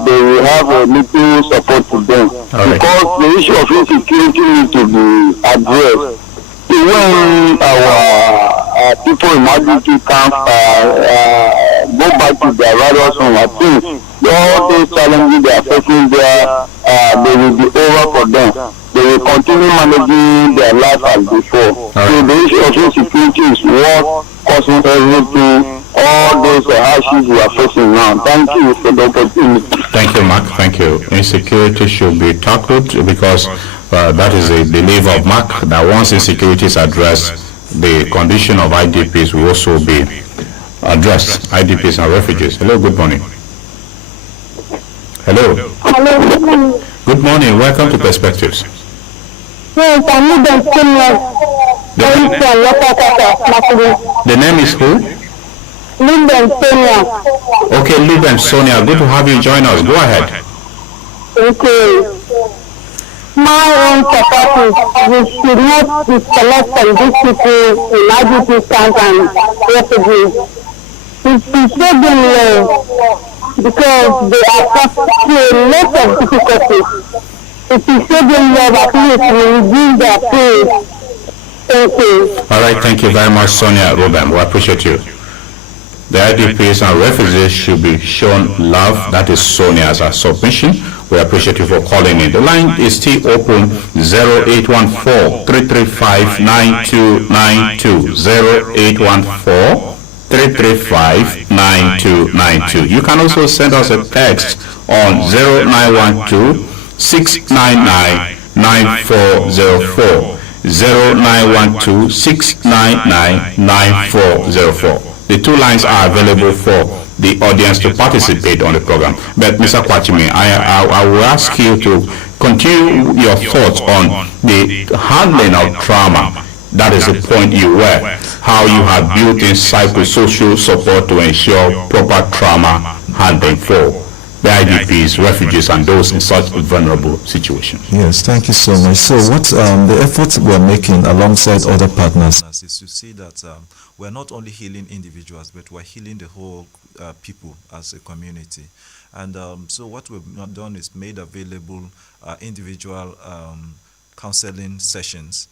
they will have a little support to them. Right. Because the issue of insecurity needs to be addressed. When our people in IDP camp go back to their various homes, I think all those challenges they are facing there, they will be over for them. They will continue managing their life as before. Right. So the issue of insecurity is what causing everything, all those hardships we are facing now. Thank you for the opportunity. Thank you, Mark. Thank you. Insecurity should be tackled, because that is a belief of Mark, that once insecurity is addressed, the condition of IDPs will also be addressed. IDPs and refugees. Hello, good morning. Hello. Hello, good morning. Good morning. Welcome to Perspectives. Yes, I'm Ruben Sonia. The name is who? Ruben Sonia. Okay, Ruben Sonia. Good to have you join us. Go ahead. Okay. My own support is we should not disconnect from these people in IDP camps and refugees. We should show them love, because they are facing a lot of difficulties. If we show them love, at least we will give their praise. Thank you. All right, thank you very much, Sonia Ruben. We appreciate you. The IDPs and refugees should be shown love. That is Sonia's submission. We appreciate you for calling in. The line is still open, 0814-335-9292. 0814-335-9292. You can also send us a text on 0912-699-9404. 0912-699-9404. The two lines are available for the audience to participate on the program. But Mr. Kwaghchimin, I will ask you to continue your thoughts on the handling of trauma That is the point you were. How you have built in psychosocial support to ensure proper trauma handling for the IDPs, refugees, and those in such vulnerable situations. Yes, thank you so much. So what the efforts we're making alongside other partners is to see that we're not only healing individuals, but we're healing the whole people as a community. And so what we've done is made available individual counseling sessions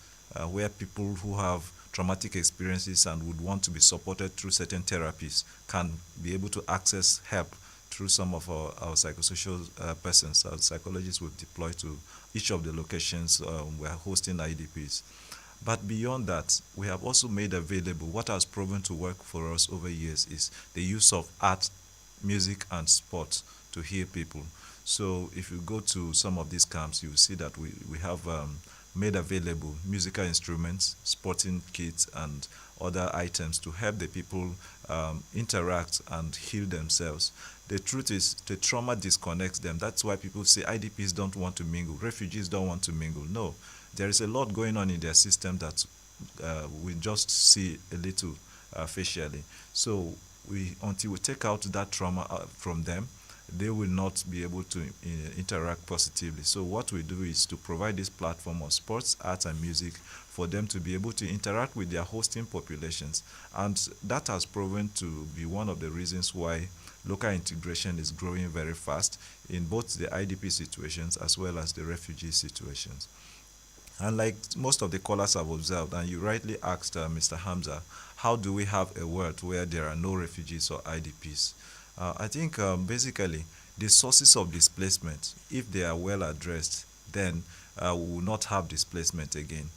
where people who have traumatic experiences and would want to be supported through certain therapies can be able to access help through some of our psychosocial persons. Our psychologists will deploy to each of the locations we're hosting IDPs. But beyond that, we have also made available what has proven to work for us over years is the use of art, music, and sport to heal people. So if you go to some of these camps, you will see that we have made available musical instruments, sporting kits, and other items to help the people interact and heal themselves. The truth is, the trauma disconnects them. That's why people say IDPs don't want to mingle, refugees don't want to mingle. No, there is a lot going on in their system that we just see a little facially. So until we take out that trauma from them, they will not be able to interact positively. So what we do is to provide this platform of sports, arts, and music for them to be able to interact with their hosting populations. And that has proven to be one of the reasons why local integration is growing very fast in both the IDP situations as well as the refugee situations. And like most of the callers have observed, and you rightly asked Mr. Hamza, how do we have a world where there are no refugees or IDPs? I think basically the sources of displacement, if they are well addressed, then we will not have displacement again.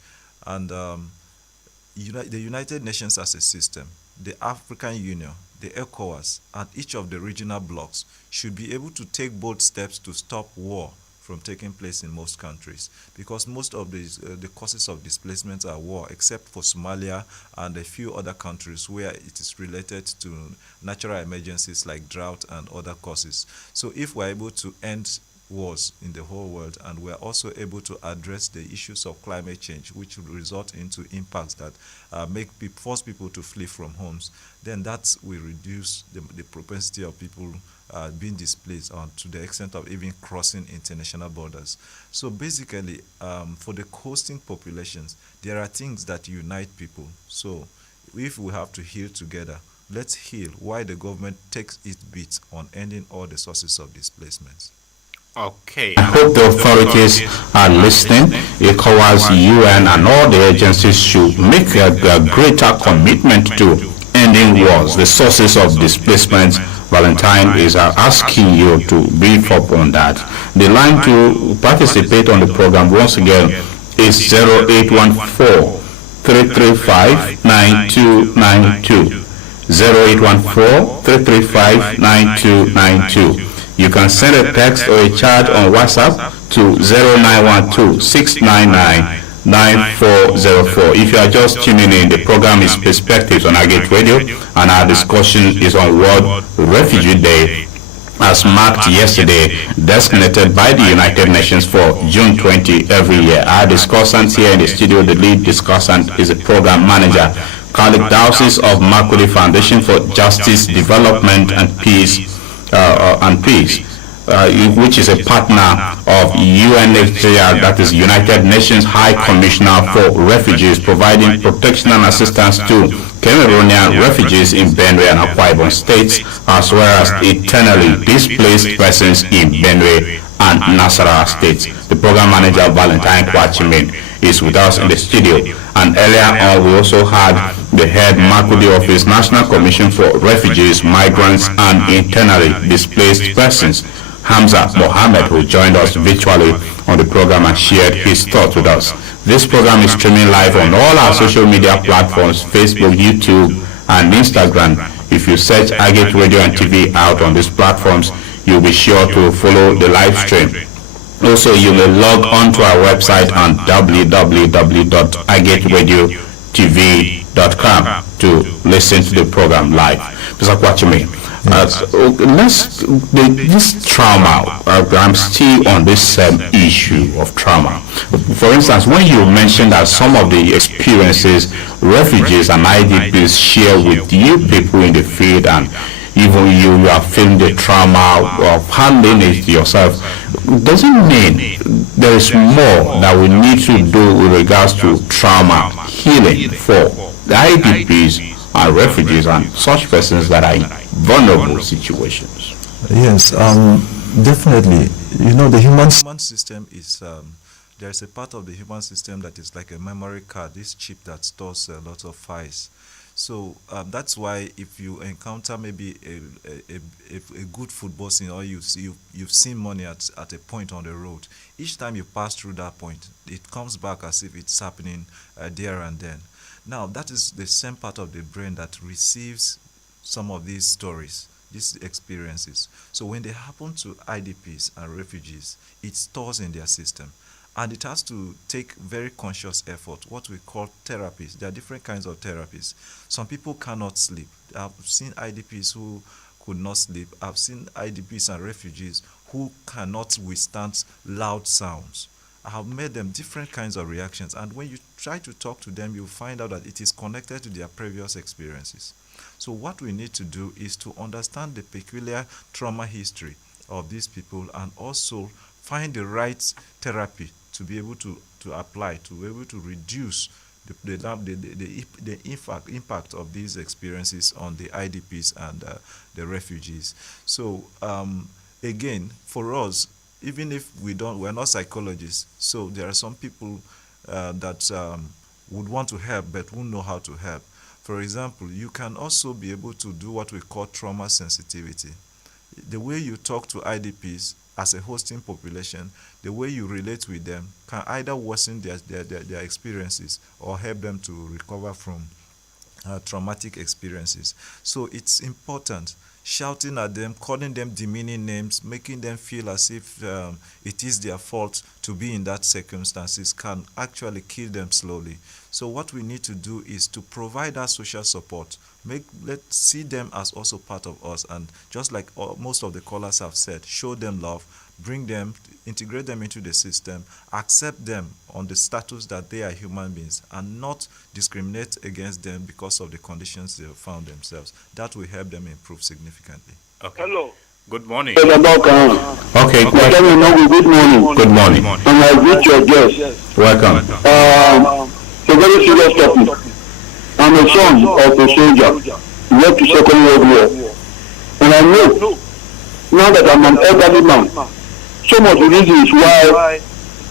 And the United Nations as a system, the African Union, the ECOWAS, and each of the regional blocs should be able to take bold steps to stop war from taking place in most countries, because most of the causes of displacement are war, except for Somalia and a few other countries where it is related to natural emergencies like drought and other causes. So if we're able to end wars in the whole world, and we're also able to address the issues of climate change, which will result into impacts that force people to flee from homes, then that will reduce the propensity of people being displaced to the extent of even crossing international borders. So basically, for the hosting populations, there are things that unite people. So if we have to heal together, let's heal while the government takes its beat on ending all the sources of displacement. Okay, I hope the authorities are listening. ECOWAS, UN, and all the agencies should make a greater commitment to ending wars, the sources of displacement. Valentine is asking you to brief up on that. The line to participate on the program once again is 0814-335-9292. 0814-335-9292. You can send a text or a chat on WhatsApp to 0912-699-9404. If you are just tuning in, the program is Perspectives on Agate Radio, and our discussion is on World Refugee Day, as marked yesterday, designated by the United Nations for June 20 every year. Our discussant here in the studio, the lead discussant, is a program manager, Catholic Diocese of Makurdi Foundation for Justice, Development, and Peace, which is a partner of UNHCR, that is United Nations High Commissioner for Refugees, providing protection and assistance to Cameroonian refugees in Benue and Akwa Ibom states, as well as internally displaced persons in Benue and Nasarawa states. The program manager, Valentine Kwaghchimin, is with us in the studio. And earlier on, we also had the head Makurdi Office, National Commission for Refugees, Migrants, and Internally Displaced Persons, Hamza Mohammed, who joined us virtually on the program and shared his thoughts with us. This program is streaming live on all our social media platforms, Facebook, YouTube, and Instagram. If you search Agate Radio and TV out on these platforms, you'll be sure to follow the live stream. Also, you may log on to our website on www.agateradiotv.com to listen to the program live. Mr. Kwaghchimin, This trauma, I'm still on this same issue of trauma. For instance, when you mentioned that some of the experiences refugees and IDPs share with you people in the field, and even you are feeling the trauma of handling it yourself, doesn't mean there is more that we need to do with regards to trauma healing for the IDPs and refugees and such persons that are in vulnerable situations. Yes, definitely. You know, the human system is, there is a part of the human system that is like a memory card, this chip that stores a lot of files. So that's why if you encounter maybe a good football scene, or you've seen money at a point on the road, each time you pass through that point, it comes back as if it's happening there and then. Now, that is the same part of the brain that receives some of these stories, these experiences. So when they happen to IDPs and refugees, it stores in their system. And it has to take very conscious effort, what we call therapies. There are different kinds of therapies. Some people cannot sleep. I've seen IDPs who could not sleep. I've seen IDPs and refugees who cannot withstand loud sounds. I have made them different kinds of reactions. And when you try to talk to them, you find out that it is connected to their previous experiences. So what we need to do is to understand the peculiar trauma history of these people, and also find the right therapy to be able to apply, to be able to reduce the impact of these experiences on the IDPs and the refugees. So again, for us, even if we're not psychologists, so there are some people that would want to help but won't know how to help. For example, you can also be able to do what we call trauma sensitivity. The way you talk to IDPs as a hosting population, the way you relate with them can either worsen their experiences or help them to recover from traumatic experiences. So it's important. Shouting at them, calling them demeaning names, making them feel as if it is their fault to be in that circumstances can actually kill them slowly. So what we need to do is to provide that social support. Let's see them as also part of us, and just like most of the callers have said, show them love, bring them, integrate them into the system, accept them on the status that they are human beings, and not discriminate against them because of the conditions they have found themselves. That will help them improve significantly. Okay. Hello. Good morning. Okay. Good Nongu, good morning. Good morning. And I greet your guest. Welcome. It's a very serious topic. I'm a son of a soldier. He went to Second World War. And I know, now that I'm an elderly man, some of the reasons why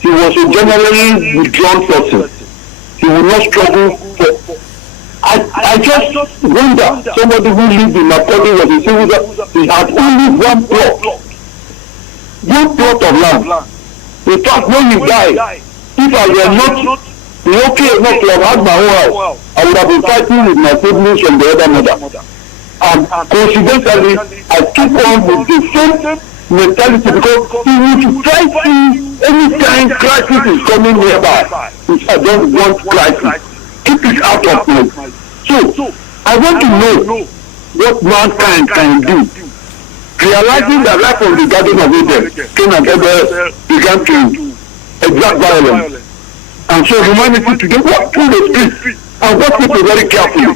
he was a generally withdrawn person. He would not struggle for. I just wonder, somebody who lived in Makurdi was a soldier, he had only one plot of land. In fact, when he died, if I were not okay enough to have had my own house, I would have been fighting with my siblings from the other mother. And coincidentally, I took on with the same mentality, because he would try to, anytime crisis is coming nearby, which I don't want crisis, keep it out of me. So, I want to know what mankind can do. Realizing that right from the Garden of Eden, Cain and Abel began to exact violence. And so humanity today walk through the streets and watch people very carefully.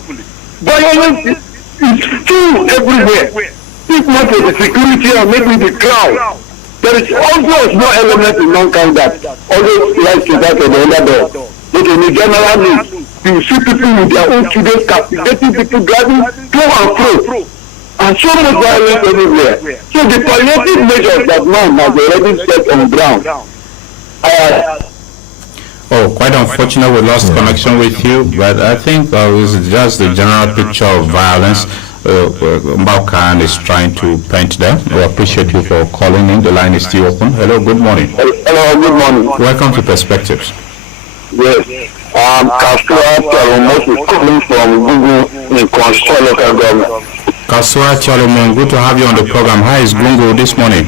Violence is still everywhere. If not for the security and maybe the crowd, there is also a small element in mankind that always likes to fight for the underdog. But in the general news, you see people with their own children captivating people, driving to and fro, and so much violence everywhere. So the palliative measures that man has already set on ground. Quite unfortunate we lost connection with you, but I think it's just the general picture of violence Mbaukan is trying to paint there. We appreciate you for calling in. The line is still open. Hello, good morning. Hello, good morning. Welcome to Perspectives. Yes, Kasua Chalomon is calling from Gungu in Constitution Local Government. Kasua Chalomon, good to have you on the program. How is Gungu this morning?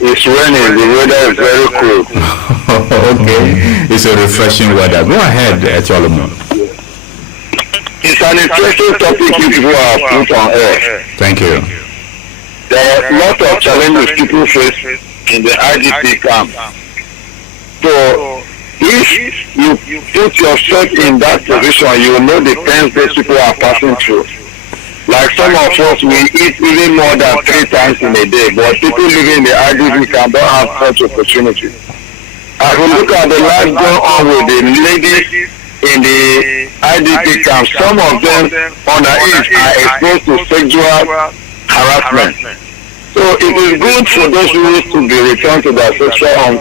It's raining, the weather is very cool. Okay, it's a refreshing weather. Go ahead, Chalomon. It's an interesting topic you people have put on air. Thank you. there are a lot of challenges people face in the IDP camp. So if you put yourself in that position, you will know the pains those people are passing through. Like some of us, we eat even more than 3 times in a day, but people living in the IDP camp don't have such opportunity. As we look at the life going on with the ladies in the IDP camp, some of them underage are exposed to sexual harassment. So it is good for those youths to be returned to their sexual home.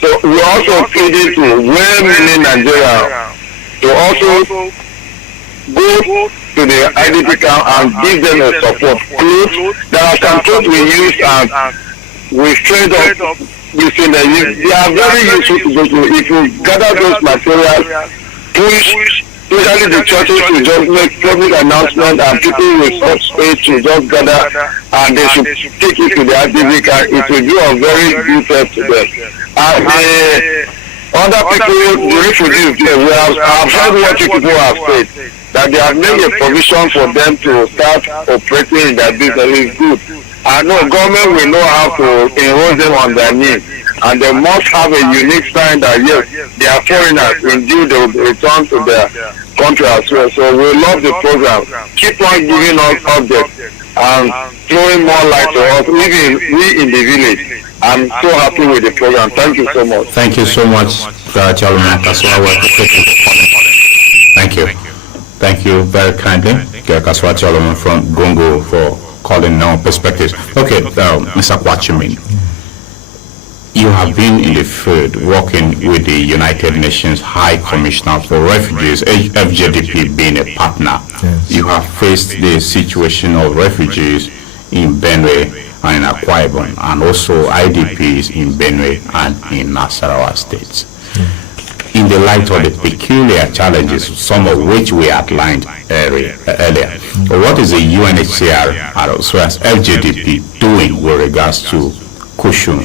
So we also pleading to women in Nigeria to also go to the IDP camp and give them a support. Clothes, there are some clothes we use and we trade up using them. They are very useful to go to. If you gather those materials, push, especially the churches to just make public announcement and people with such space to just gather and they should take it to the IDP camp. It will do a very good help to them. And other people, the refugees, I've heard what people have said, that they have made a provision for them to start operating in their business is good. I know government will know how to enroll them on their needs, and they must have a unique sign that yes, they are foreigners, indeed they will return to their country as well. So we love the program. Keep on giving us updates and throwing more light to us, even we in the village. I'm so happy with the program. Thank you so much. Thank you so much, Chairman. Thank you. Thank you very kindly, Kaswa Chairman from Nongu, for calling now perspectives. Okay, Mr. Kwaghchimin, you have been in the field working with the United Nations High Commissioner for Refugees, FJDP being a partner. Yes. You have faced the situation of refugees in Benue and in Akwa Ibom, and also IDPs in Benue and in Nasarawa states. In the light of the peculiar challenges, some of which we outlined earlier, what is the UNHCR as well as FJDP doing with regards to cushion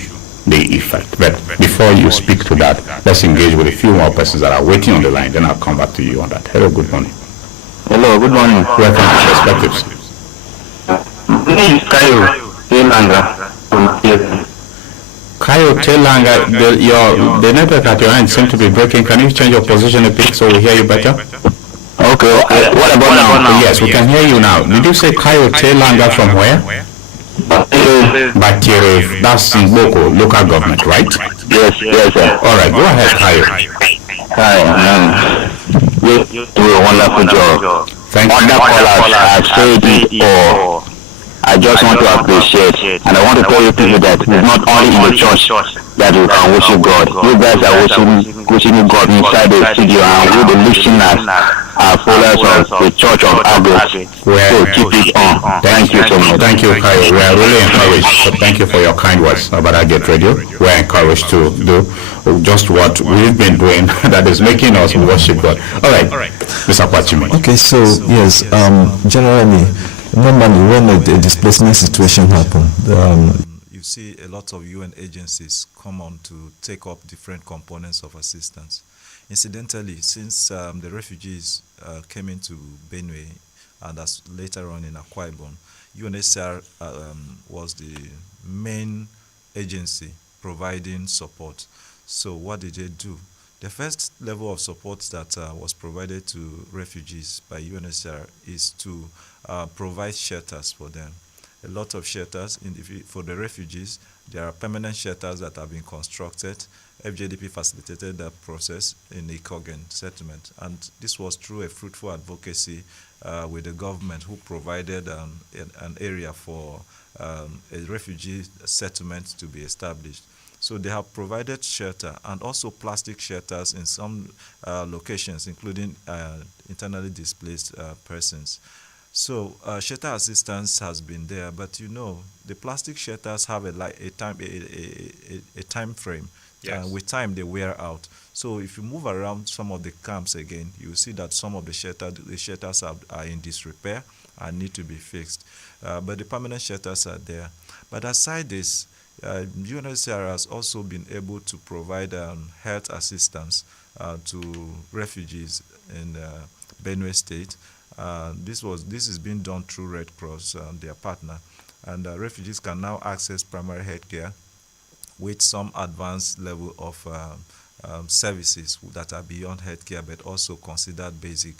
the effect? But before you speak to that, let's engage with a few more persons that are waiting on the line, then I'll come back to you on that. Hello, good morning. Hello, good morning. Welcome to Perspectives. My name is Kayo Telanga from Kiev. Kayo Telanga, the network at your end seems to be breaking. Can you change your position a bit so we hear you better? Okay, what about now? Yes, we can hear you now. Did you say Kayo Telanga from where? Bakire, that's in Boko, local government, right? Yes, sir. All right, go ahead, Kayo. Hi, you do a wonderful job. Thank you. Other callers have said it, or I just want to appreciate, and I want to tell you people that it's not only in the church that you can worship God. You guys are worshiping God inside the studio, and we the listeners are followers of the Church of August. So keep it on. Thank you so much. Thank you, Kayo. We are really encouraged. So thank you for your kind words about Get Radio. We are encouraged to do just what we've been doing that is making us worship God. All right, Mr. Kwaghchimin. Okay, so yes, generally, normally when a displacement situation happens, you see a lot of UN agencies come on to take up different components of assistance. Incidentally, since the refugees came into Benue and as later on in Akwa Ibom, UNHCR was the main agency providing support. So what did they do? The first level of support that was provided to refugees by UNHCR is to provide shelters for them. A lot of shelters for the refugees. There are permanent shelters that have been constructed. FJDP facilitated that process in the Ikogen settlement, and this was through a fruitful advocacy with the government, who provided an area for a refugee settlement to be established. So they have provided shelter and also plastic shelters in some locations, including internally displaced persons. So shelter assistance has been there, but you know the plastic shelters have a time frame. Yes. With time they wear out. So if you move around some of the camps again, you see that some of the shelters are in disrepair and need to be fixed. But the permanent shelters are there. But aside this, UNHCR has also been able to provide health assistance to refugees in Benue State. This is being done through Red Cross, their partner. and refugees can now access primary health care with some advanced level of services that are beyond healthcare but also considered basic.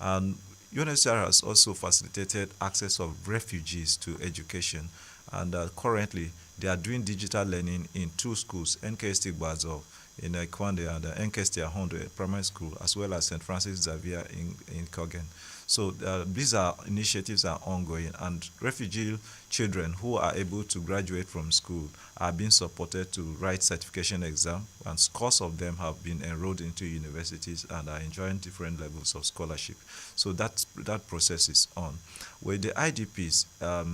And UNHCR has also facilitated access of refugees to education, and currently they are doing digital learning in 2 schools, NKST Gbazo in Kwande and NKST Ahondo Primary School, as well as St. Francis Xavier in Kogen. So these initiatives are ongoing, and refugee children who are able to graduate from school are being supported to write certification exam, and scores of them have been enrolled into universities and are enjoying different levels of scholarship. So that process is on. With the IDPs,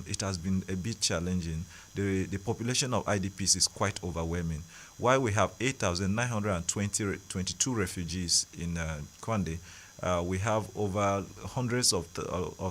it has been a bit challenging. The population of IDPs is quite overwhelming. While we have 8,922 refugees in Kwande, we have over hundreds of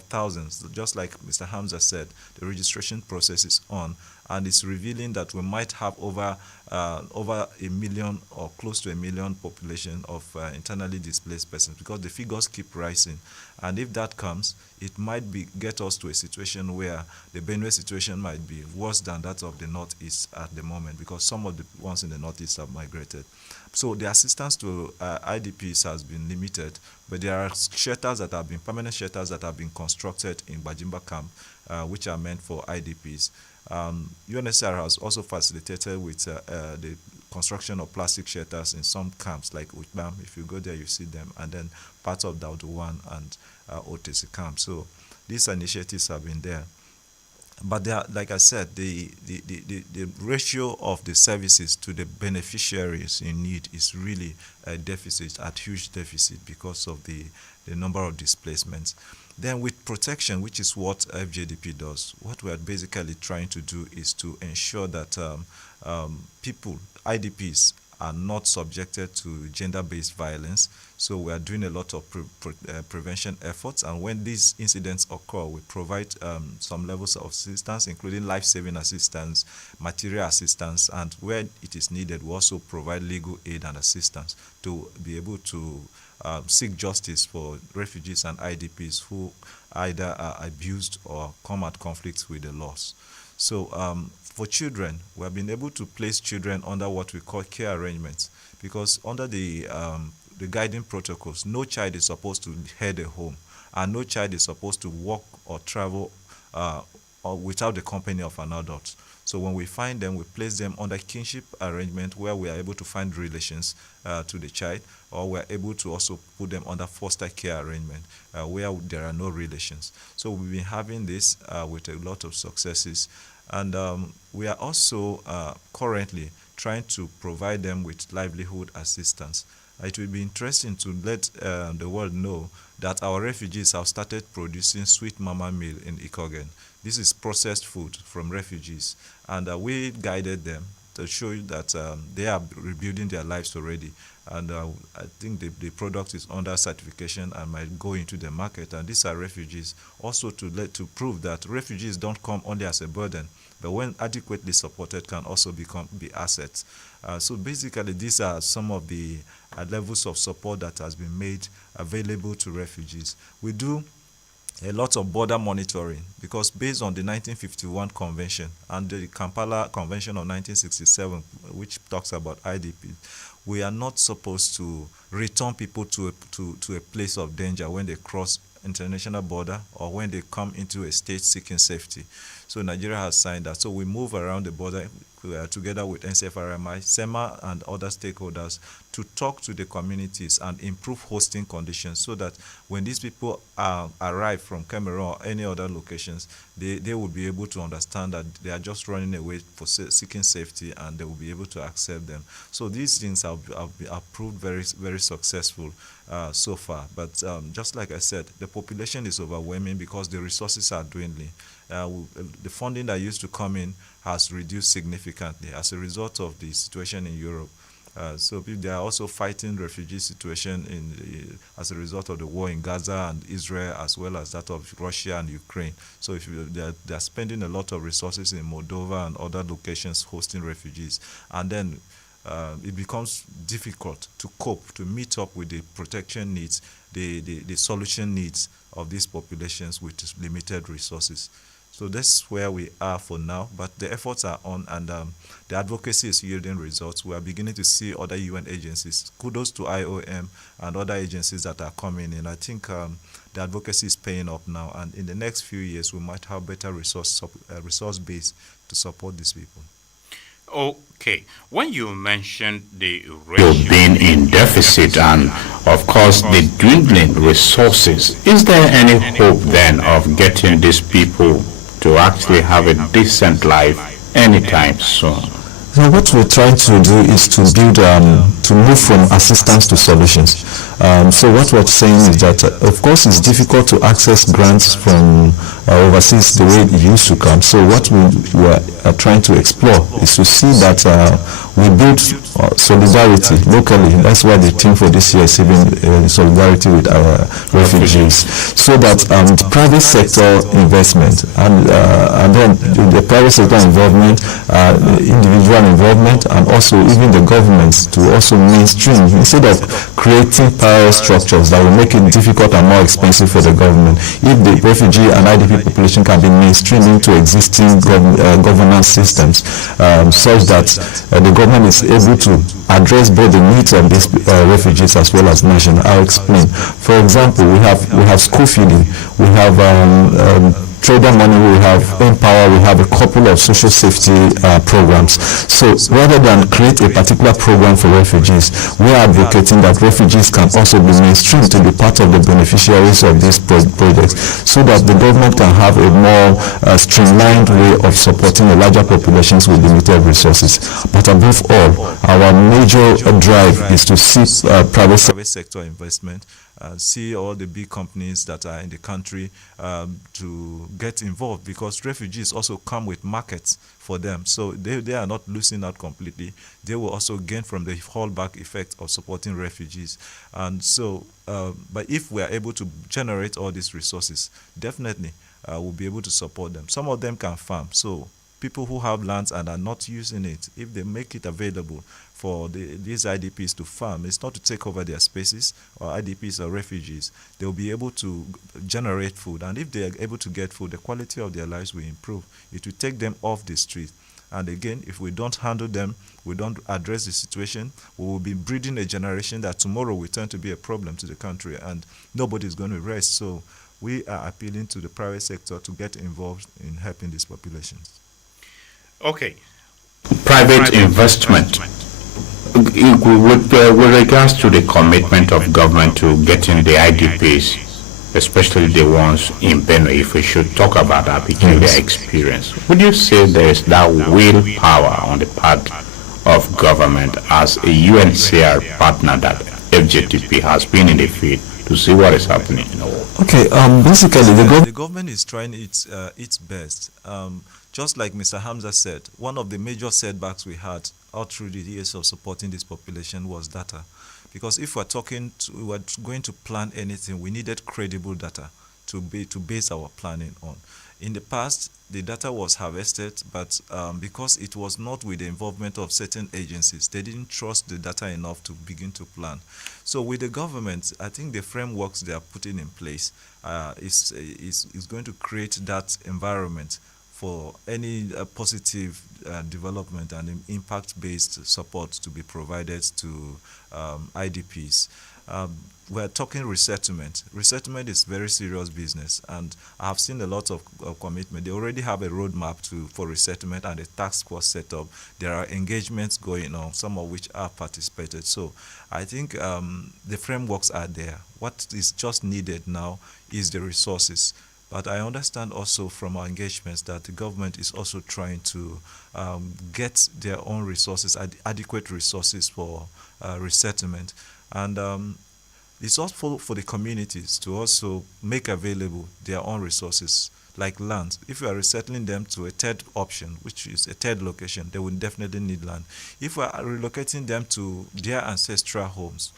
thousands. Just like Mr. Hamza said, the registration process is on, and it's revealing that we might have over a million or close to a million population of internally displaced persons, because the figures keep rising. And if that comes, it might get us to a situation where the Benue situation might be worse than that of the Northeast at the moment, because some of the ones in the Northeast have migrated. So the assistance to IDPs has been limited, but there are shelters that have been permanent shelters that have been constructed in Bajimba camp, which are meant for IDPs. UNHCR has also facilitated with the construction of plastic shelters in some camps like Utbam. If you go there, you see them, and then parts of Dauduwan and OTC camp. So these initiatives have been there. But there, like I said, the ratio of the services to the beneficiaries in need is really a deficit, at huge deficit, because of the number of displacements. Then with protection, which is what FJDP does, what we are basically trying to do is to ensure that people, IDPs, are not subjected to gender-based violence. So we are doing a lot of prevention efforts, and when these incidents occur, we provide some levels of assistance, including life-saving assistance, material assistance, and where it is needed, we also provide legal aid and assistance to be able to seek justice for refugees and IDPs who either are abused or come at conflict with the laws. So for children, we have been able to place children under what we call care arrangements, because under the guiding protocols, no child is supposed to head a home, and no child is supposed to walk or travel or without the company of an adult. So when we find them, we place them under kinship arrangement, where we are able to find relations to the child, or we are able to also put them under foster care arrangement, where there are no relations. So we've been having this with a lot of successes. And we are also currently trying to provide them with livelihood assistance. It will be interesting to let the world know that our refugees have started producing sweet mama meal in Ikogen. This is processed food from refugees, and we guided them to show you that they are rebuilding their lives already. And I think the product is under certification and might go into the market. And these are refugees, also to prove that refugees don't come only as a burden, but when adequately supported, can also be assets. So basically, these are some of the levels of support that has been made available to refugees. We do a lot of border monitoring, because based on the 1951 convention and the Kampala Convention of 1967, which talks about IDP, we are not supposed to return people to a place of danger when they cross international border or when they come into a state seeking safety. So Nigeria has signed that. So we move around the border together with NCFRMI, SEMA, and other stakeholders to talk to the communities and improve hosting conditions, so that when these people arrive from Cameroon or any other locations, they will be able to understand that they are just running away for seeking safety, and they will be able to accept them. So these things have proved very, very successful so far. But just like I said, the population is overwhelming because the resources are dwindling. The funding that used to come in has reduced significantly as a result of the situation in Europe. So they are also fighting refugee situation as a result of the war in Gaza and Israel, as well as that of Russia and Ukraine. So they are spending a lot of resources in Moldova and other locations hosting refugees. And then it becomes difficult to cope, to meet up with the protection needs, the solution needs of these populations with limited resources. So that's where we are for now, but the efforts are on, and the advocacy is yielding results. We are beginning to see other UN agencies. Kudos to IOM and other agencies that are coming in. I think the advocacy is paying up now, and in the next few years, we might have better resource base to support these people. Okay, when you mentioned the ratio being in deficit and, of course, the dwindling resources, is there any hope then of getting these people to actually have a decent life anytime soon? So what we're trying to do is to build, to move from assistance to solutions. So what we're saying is that, of course, it's difficult to access grants from overseas the way it used to come. So what we were trying to explore is to see that we build solidarity locally. That's why the theme for this year is even solidarity with our refugees. So that the private sector investment and then the private sector involvement, individual involvement, and also even the governments to also mainstream, instead of creating parallel structures that will make it difficult and more expensive for the government. If the refugee and IDP population can be mainstreamed into existing governance systems, such that the government is able to address both the needs of these refugees as well as nation. I'll explain. For example, we have school feeding, we have trader money, we have Empower, we have a couple of social safety programs. So rather than create a particular program for refugees, we are advocating that refugees can also be mainstreamed to be part of the beneficiaries of these projects, so that the government can have a more streamlined way of supporting the larger populations with limited resources. But above all, our major drive is to see private sector investment. See all the big companies that are in the country to get involved, because refugees also come with markets for them. So they are not losing out completely. They will also gain from the fallback effect of supporting refugees. And so, but if we are able to generate all these resources, definitely we'll be able to support them. Some of them can farm. So people who have lands and are not using it, if they make it available for these IDPs to farm, it's not to take over their spaces, or IDPs or refugees, they'll be able to generate food. And if they are able to get food, the quality of their lives will improve. It will take them off the street. And again, if we don't handle them, we don't address the situation, we will be breeding a generation that tomorrow will turn to be a problem to the country, and nobody is going to rest. So we are appealing to the private sector to get involved in helping these populations. Okay. Private investment. With regards to the commitment of government to getting the IDPs, especially the ones in Benue, if we should talk about that peculiar experience, would you say there is that willpower on the part of government as a UNHCR partner that FJTP has been in the field to see what is happening in the world? Okay, basically the government is trying its best. Just like Mr. Hamza said, one of the major setbacks we had all through the years of supporting this population was data. Because if we were going to plan anything, we needed credible data to base our planning on. In the past, the data was harvested, but because it was not with the involvement of certain agencies, they didn't trust the data enough to begin to plan. So with the government, I think the frameworks they are putting in place is going to create that environment for any positive development and impact-based support to be provided to IDPs. We're talking resettlement. Resettlement is very serious business, and I have seen a lot of commitment. They already have a roadmap for resettlement and a task force set up. There are engagements going on, some of which are participated. So I think the frameworks are there. What is just needed now is the resources. But I understand also from our engagements that the government is also trying to get their own resources, adequate resources for resettlement. And it's also for the communities to also make available their own resources, like land. If we are resettling them to a third option, which is a third location, they will definitely need land. If we are relocating them to their ancestral homes,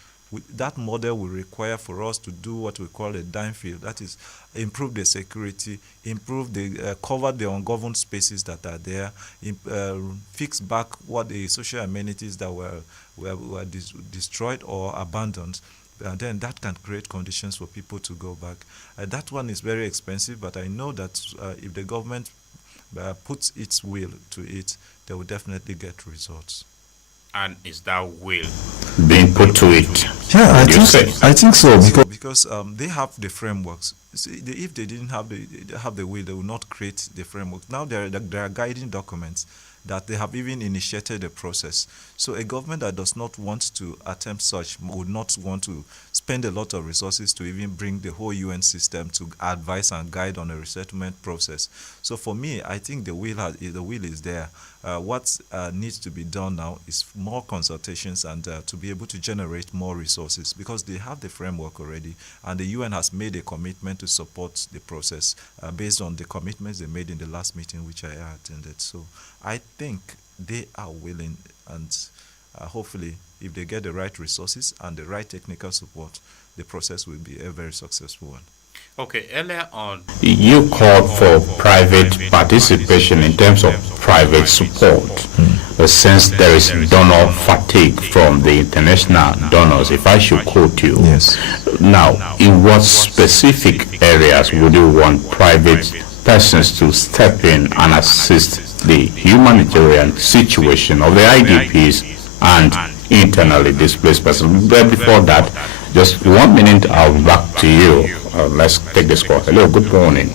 that model will require for us to do what we call a dime field. That is, improve the security, improve the cover the ungoverned spaces that are there, fix back what the social amenities that were destroyed or abandoned. then that can create conditions for people to go back. That one is very expensive, but I know that if the government puts its will to it, they will definitely get results. And is that will being put to it? Yeah, I think so, because they have the frameworks. See, if they didn't have the will, they would not create the framework. Now there are guiding documents that they have even initiated a process. So a government that does not want to attempt such would not want to spend a lot of resources to even bring the whole UN system to advise and guide on a resettlement process. So for me, I think the will is there. What needs to be done now is more consultations and to be able to generate more resources, because they have the framework already, and the UN has made a commitment to support the process based on the commitments they made in the last meeting which I attended. So I think they are willing, and hopefully if they get the right resources and the right technical support, the process will be a very successful one. Okay, earlier on, you called for private participation in terms of private support, since there is donor fatigue from the international donors, if I should quote you. Yes. Now, in what specific areas would you want private persons to step in and assist the humanitarian situation of the IDPs and internally displaced persons? But before that, just 1 minute, I'll be back to you. Let's take this call. Hello, good morning.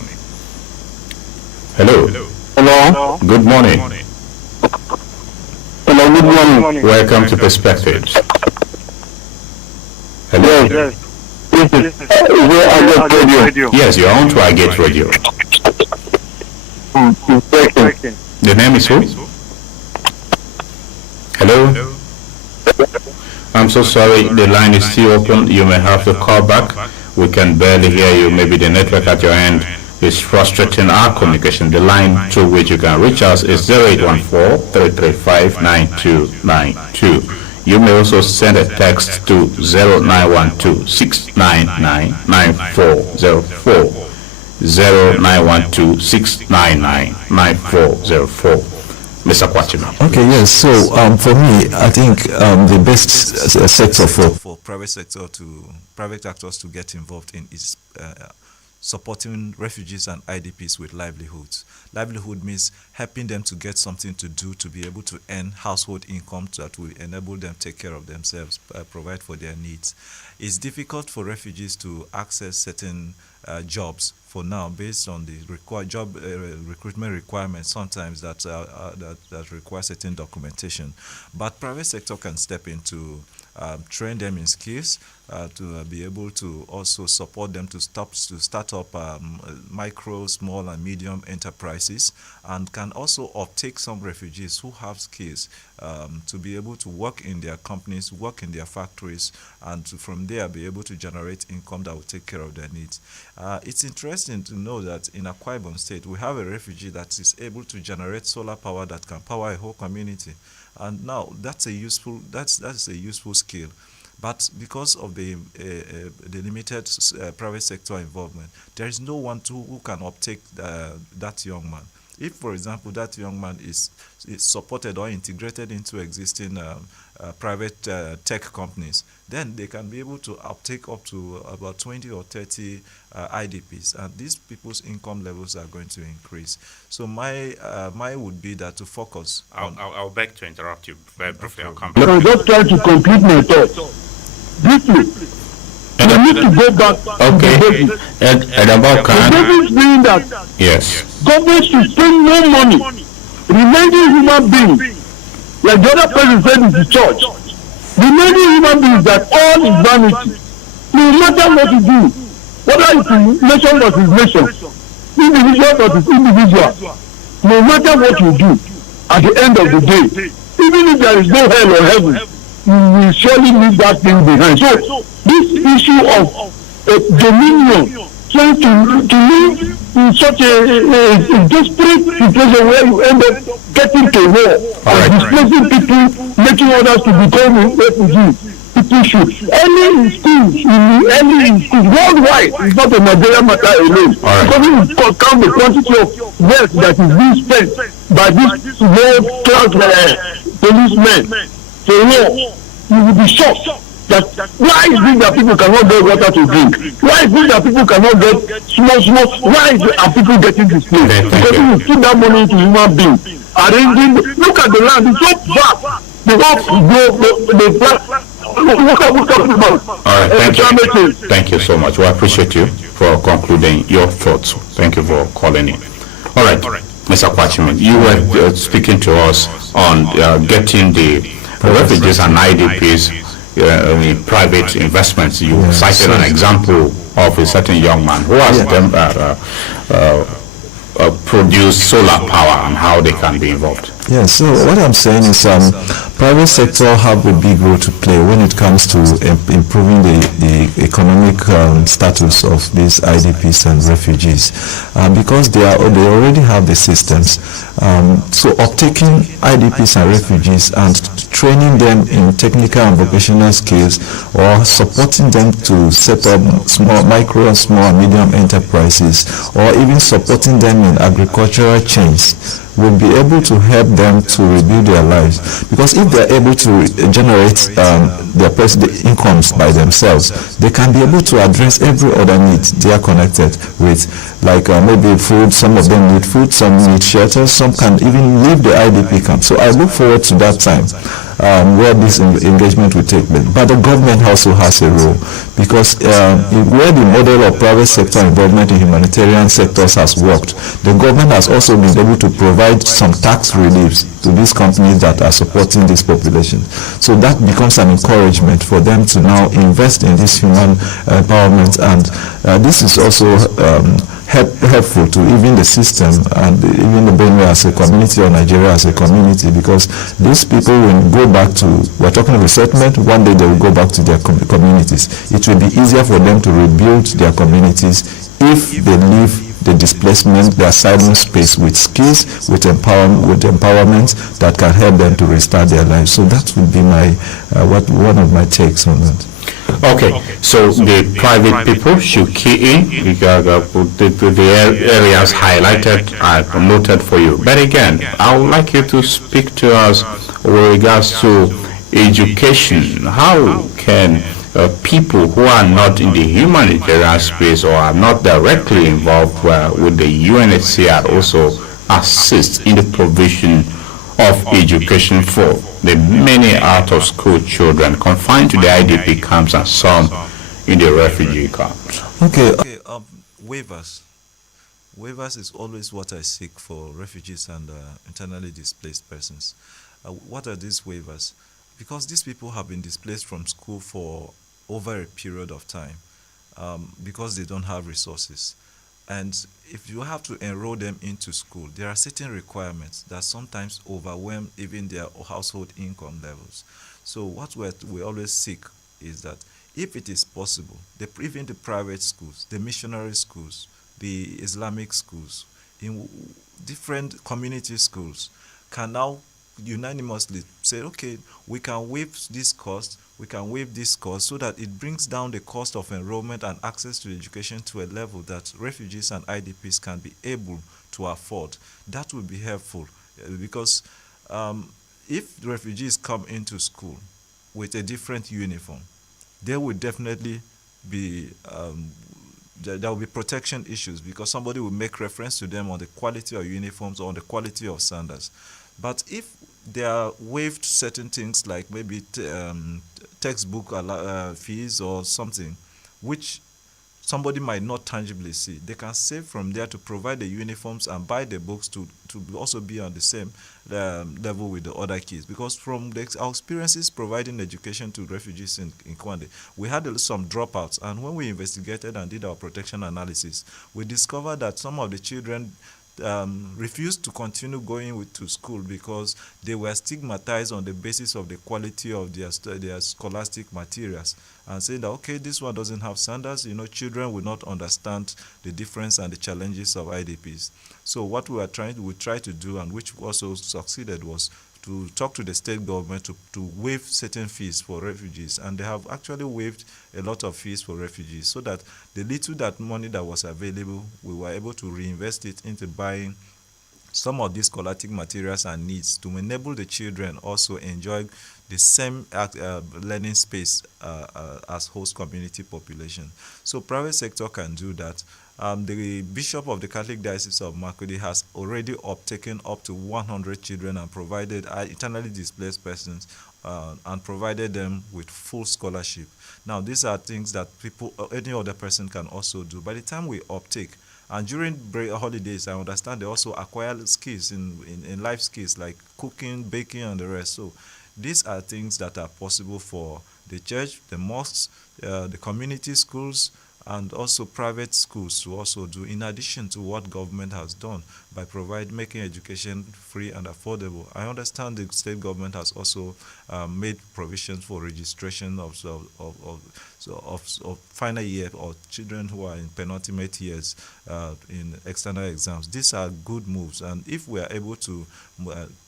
Hello. Hello. Good morning. Hello, good morning. Welcome to Perspectives. Hello. Yes. Is it Radio? Yes, you're on to Agate Radio. The name is who? Hello? I'm so sorry, the line is still open. You may have to call back. We can barely hear you. Maybe the network at your end is frustrating our communication. The line through which you can reach us is 0814-335-9292. You may also send a text to 0912-699-9404. 0912-699-9404. Mr. Kwaghchimin. Okay, yes. So for me, I think the best sector for private actors to get involved in is supporting refugees and IDPs with livelihoods. Livelihood means helping them to get something to do, to be able to earn household income that will enable them to take care of themselves, provide for their needs. It's difficult for refugees to access certain jobs for now, based on the job recruitment requirements sometimes that require certain documentation. But private sector can step in to train them in skills, to be able to also support them to start up micro, small, and medium enterprises, and can also uptake some refugees who have skills to be able to work in their companies, work in their factories, and from there be able to generate income that will take care of their needs. It's interesting to know that in Akwa Ibom State, we have a refugee that is able to generate solar power that can power a whole community. And now that's a useful skill. But because of the limited private sector involvement, there is no one who can uptake that young man. If, for example, that young man is supported or integrated into existing private tech companies, then they can be able to uptake up to about 20 or 30 IDPs, and these people's income levels are going to increase. So my would be that to focus. I'll beg to interrupt you very briefly. I'll come back. I'm just trying to complete my thoughts. Briefly. We need to go back. Okay. And about the basis being that yes, government should spend no money reminding human beings, like the other person said in the church, reminding human beings that all is vanity. No matter what you do, whether it's nation versus nation, individual versus individual, no matter what you do, at the end of the day, even if there is no hell or heaven, you will surely leave that thing behind. So this issue of dominion, trying to live in such a desperate situation where you end up getting to war and displacing people, making others to become refugees. People should early in schools, worldwide. It's not a Nigerian matter alone. Because if you count the quantity of wealth that is being spent by these world-class policemen for war, you will be shocked that why is it that people cannot get water to drink? Why is it that people cannot get small? Why are people getting displaced? Because if you put that money into human beings, arranging, look at the land, it's so vast. The all right, thank you. Thank you so much. We appreciate you for concluding your thoughts. Thank you for calling in. All right, Mr. Kwaghchimin, you were speaking to us on getting the refugees and IDPs in private investments. You cited an example of a certain young man who has produce solar power and how they can be involved. Yes, so what I'm saying is private sector have a big role to play when it comes to improving the economic status of these IDPs and refugees because they already have the systems. So uptaking IDPs and refugees and training them in technical and vocational skills or supporting them to set up micro, small and medium enterprises or even supporting them in agricultural chains will be able to help them to rebuild their lives. Because if they're able to generate the incomes by themselves, they can be able to address every other need they are connected with, like maybe food. Some of them need food, some need shelter, some can even leave the IDP camp. So I look forward to that time where this engagement will take place. But the government also has a role because where the model of private sector involvement in humanitarian sectors has worked, the government has also been able to provide some tax reliefs to these companies that are supporting this population. So that becomes an encouragement for them to now invest in this human empowerment, and this is also helpful to even the system and even the Benue as a community or Nigeria as a community, because these people will go back to, we're talking of resettlement, one day they will go back to their communities. It will be easier for them to rebuild their communities if they leave the displacement, the asylum space with skills, with empowerment that can help them to restart their lives. So that would be my one of my takes on that. Okay, so the private people should key in because the areas highlighted are noted for you. But again, I would like you to speak to us with regards to education. How can people who are not in the humanitarian space or are not directly involved with the UNHCR also assist in the provision of education for the many out-of-school children confined to the IDP camps and some in the refugee camps? Okay, waivers. Waivers is always what I seek for refugees and internally displaced persons. What are these waivers? Because these people have been displaced from school for over a period of time because they don't have resources. And if you have to enroll them into school, there are certain requirements that sometimes overwhelm even their household income levels. So what we always seek is that if it is possible, even the private schools, the missionary schools, the Islamic schools, in different community schools can now unanimously say, okay, we can waive this cost, so that it brings down the cost of enrollment and access to education to a level that refugees and IDPs can be able to afford. That will be helpful because if refugees come into school with a different uniform, there will definitely be there will be protection issues because somebody will make reference to them on the quality of uniforms or on the quality of sandals. But if they are waived certain things like maybe textbook fees or something, which somebody might not tangibly see, they can save from there to provide the uniforms and buy the books to also be on the same level with the other kids. Because from our experiences providing education to refugees in Kwande, we had some dropouts, and when we investigated and did our protection analysis, we discovered that some of the children refused to continue going to school because they were stigmatized on the basis of the quality of their scholastic materials, and saying that, okay, this one doesn't have standards, children will not understand the difference and the challenges of IDPs. So what we try to do, and which also succeeded, was to talk to the state government to waive certain fees for refugees, and they have actually waived a lot of fees for refugees, so that the little that money that was available, we were able to reinvest it into buying some of these scholastic materials and needs to enable the children also enjoy the same learning space as host community population. So private sector can do that. The Bishop of the Catholic Diocese of Makurdi has already taken up to 100 children and provided internally displaced persons and provided them with full scholarship. Now, these are things that any other person can also do. By the time we uptake, and during holidays, I understand they also acquire skills in life skills like cooking, baking, and the rest. So these are things that are possible for the church, the mosques, the community schools, and also private schools to also do, in addition to what government has done by making education free and affordable. I understand the state government has also made provisions for registration of final year or children who are in penultimate years in external exams. These are good moves, and if we are able to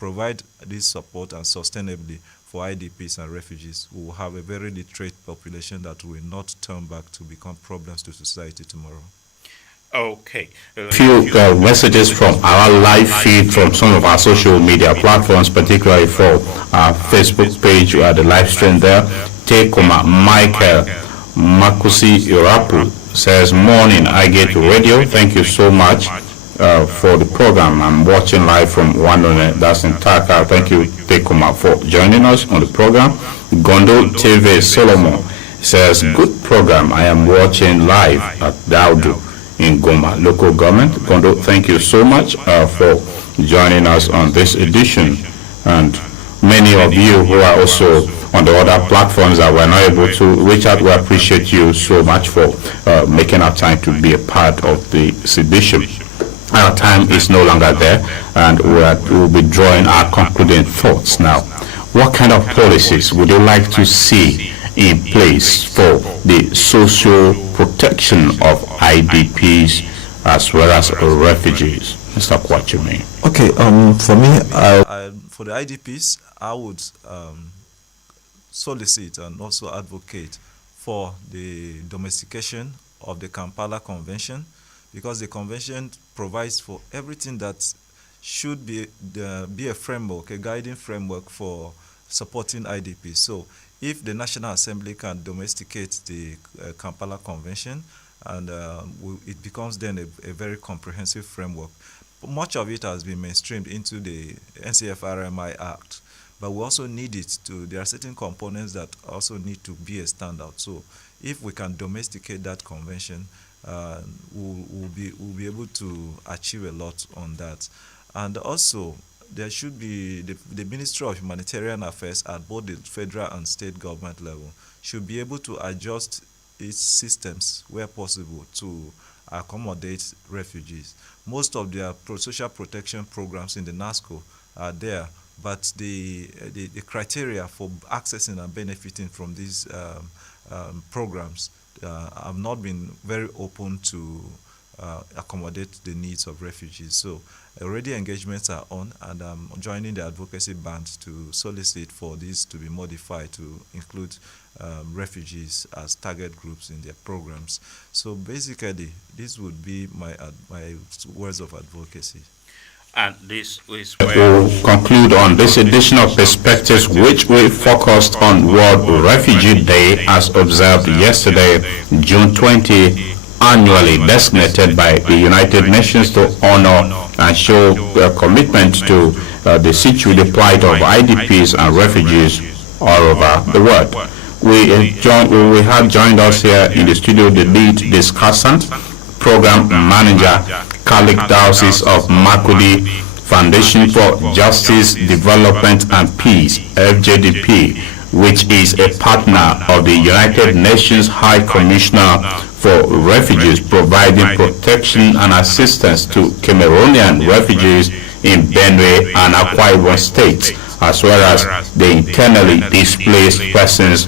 provide this support and sustainably for IDPs and refugees, we will have a very literate population that will not turn back to become problems to society tomorrow. Okay. A few messages from our live feed from some of our social media platforms, particularly for our Facebook page. We have the live stream there. Tekoma Michael Makusi Irapu says, morning, I get radio. Thank you so much for the program. I'm watching live from Wandone, that's in Taka. Thank you, Tekoma, for joining us on the program. Gondo TV Solomon says, good program. I am watching live at Daudu in Goma local government. Gondo, thank you so much for joining us on this edition. And many of you who are also on the other platforms that we're not able to reach out, we appreciate you so much for making our time to be a part of this edition. Our time is no longer there, and we'll be drawing our concluding thoughts now. What kind of policies would you like to see in place for the social protection of IDPs as well as refugees? Mr. Kwaghchimin. Okay, for me, for the IDPs, I would solicit and also advocate for the domestication of the Kampala Convention, because the convention provides for everything that should be a framework, a guiding framework for supporting IDPs. So if the National Assembly can domesticate the Kampala Convention, and it becomes then a very comprehensive framework. Much of it has been mainstreamed into the NCFRMI Act, but we also need it there are certain components that also need to be a standout. So if we can domesticate that convention, we'll be able to achieve a lot on that. And also, there should be the Ministry of Humanitarian Affairs at both the federal and state government level should be able to adjust its systems where possible to accommodate refugees. Most of their social protection programs in the NASCO are there, but the criteria for accessing and benefiting from these programs have not been very open to accommodate the needs of refugees. So already engagements are on, and I'm joining the advocacy band to solicit for this to be modified to include refugees as target groups in their programs. So basically, this would be my words of advocacy. And this is where we'll conclude on this edition of Perspectives, which we focused on World Refugee Day as observed yesterday, June 20, annually designated by the United Nations to honor and show their commitment to the plight of IDPs and refugees all over the world. We have joined us here in the studio the lead discussant, program manager, Catholic Diocese of Makurdi, Foundation for Justice, Development and Peace, FJDP, which is a partner of the United Nations High Commissioner for Refugees, providing protection and assistance to Cameroonian refugees in Benue and Akwa Ibom states, as well as the internally displaced persons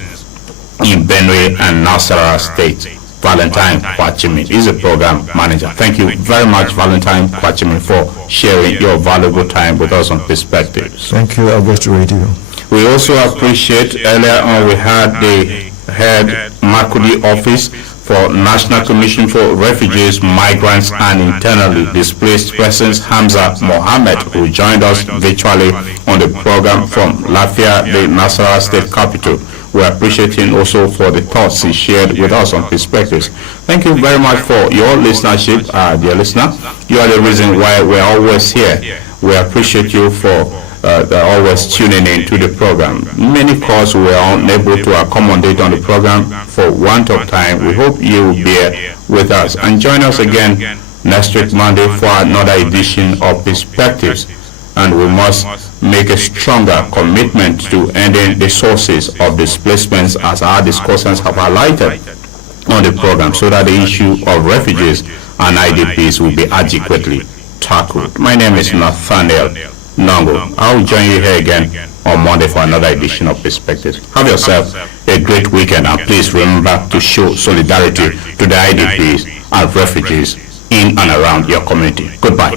in Benue and Nasarawa states. Valentine Kwaghchimin is a program manager. Thank you very much, Valentine Kwaghchimin, for sharing your valuable time with us on Perspectives. Thank you, Albert Radio. We also appreciate, earlier on we had the head Makurdi office for National Commission for Refugees, Migrants and Internally Displaced Persons, Hamza Mohammed, who joined us virtually on the program from Lafia, the Nasarawa State Capital. We appreciate him also for the thoughts he shared with us on perspectives. Thank you very much for your listenership, dear listener. You are the reason why we're always here. We appreciate you for always tuning in to the program. Many calls we are unable to accommodate on the program for want of time. We hope you will be with us and join us again next week Monday for another edition of Perspectives. And we must make a stronger commitment to ending the sources of displacements, as our discussants have highlighted on the program, so that the issue of refugees and IDPs will be adequately tackled. My name is Nathaniel Nongu. I will join you here again on Monday for another edition of Perspectives. Have yourself a great weekend, and please remember to show solidarity to the IDPs and refugees in and around your community. Goodbye.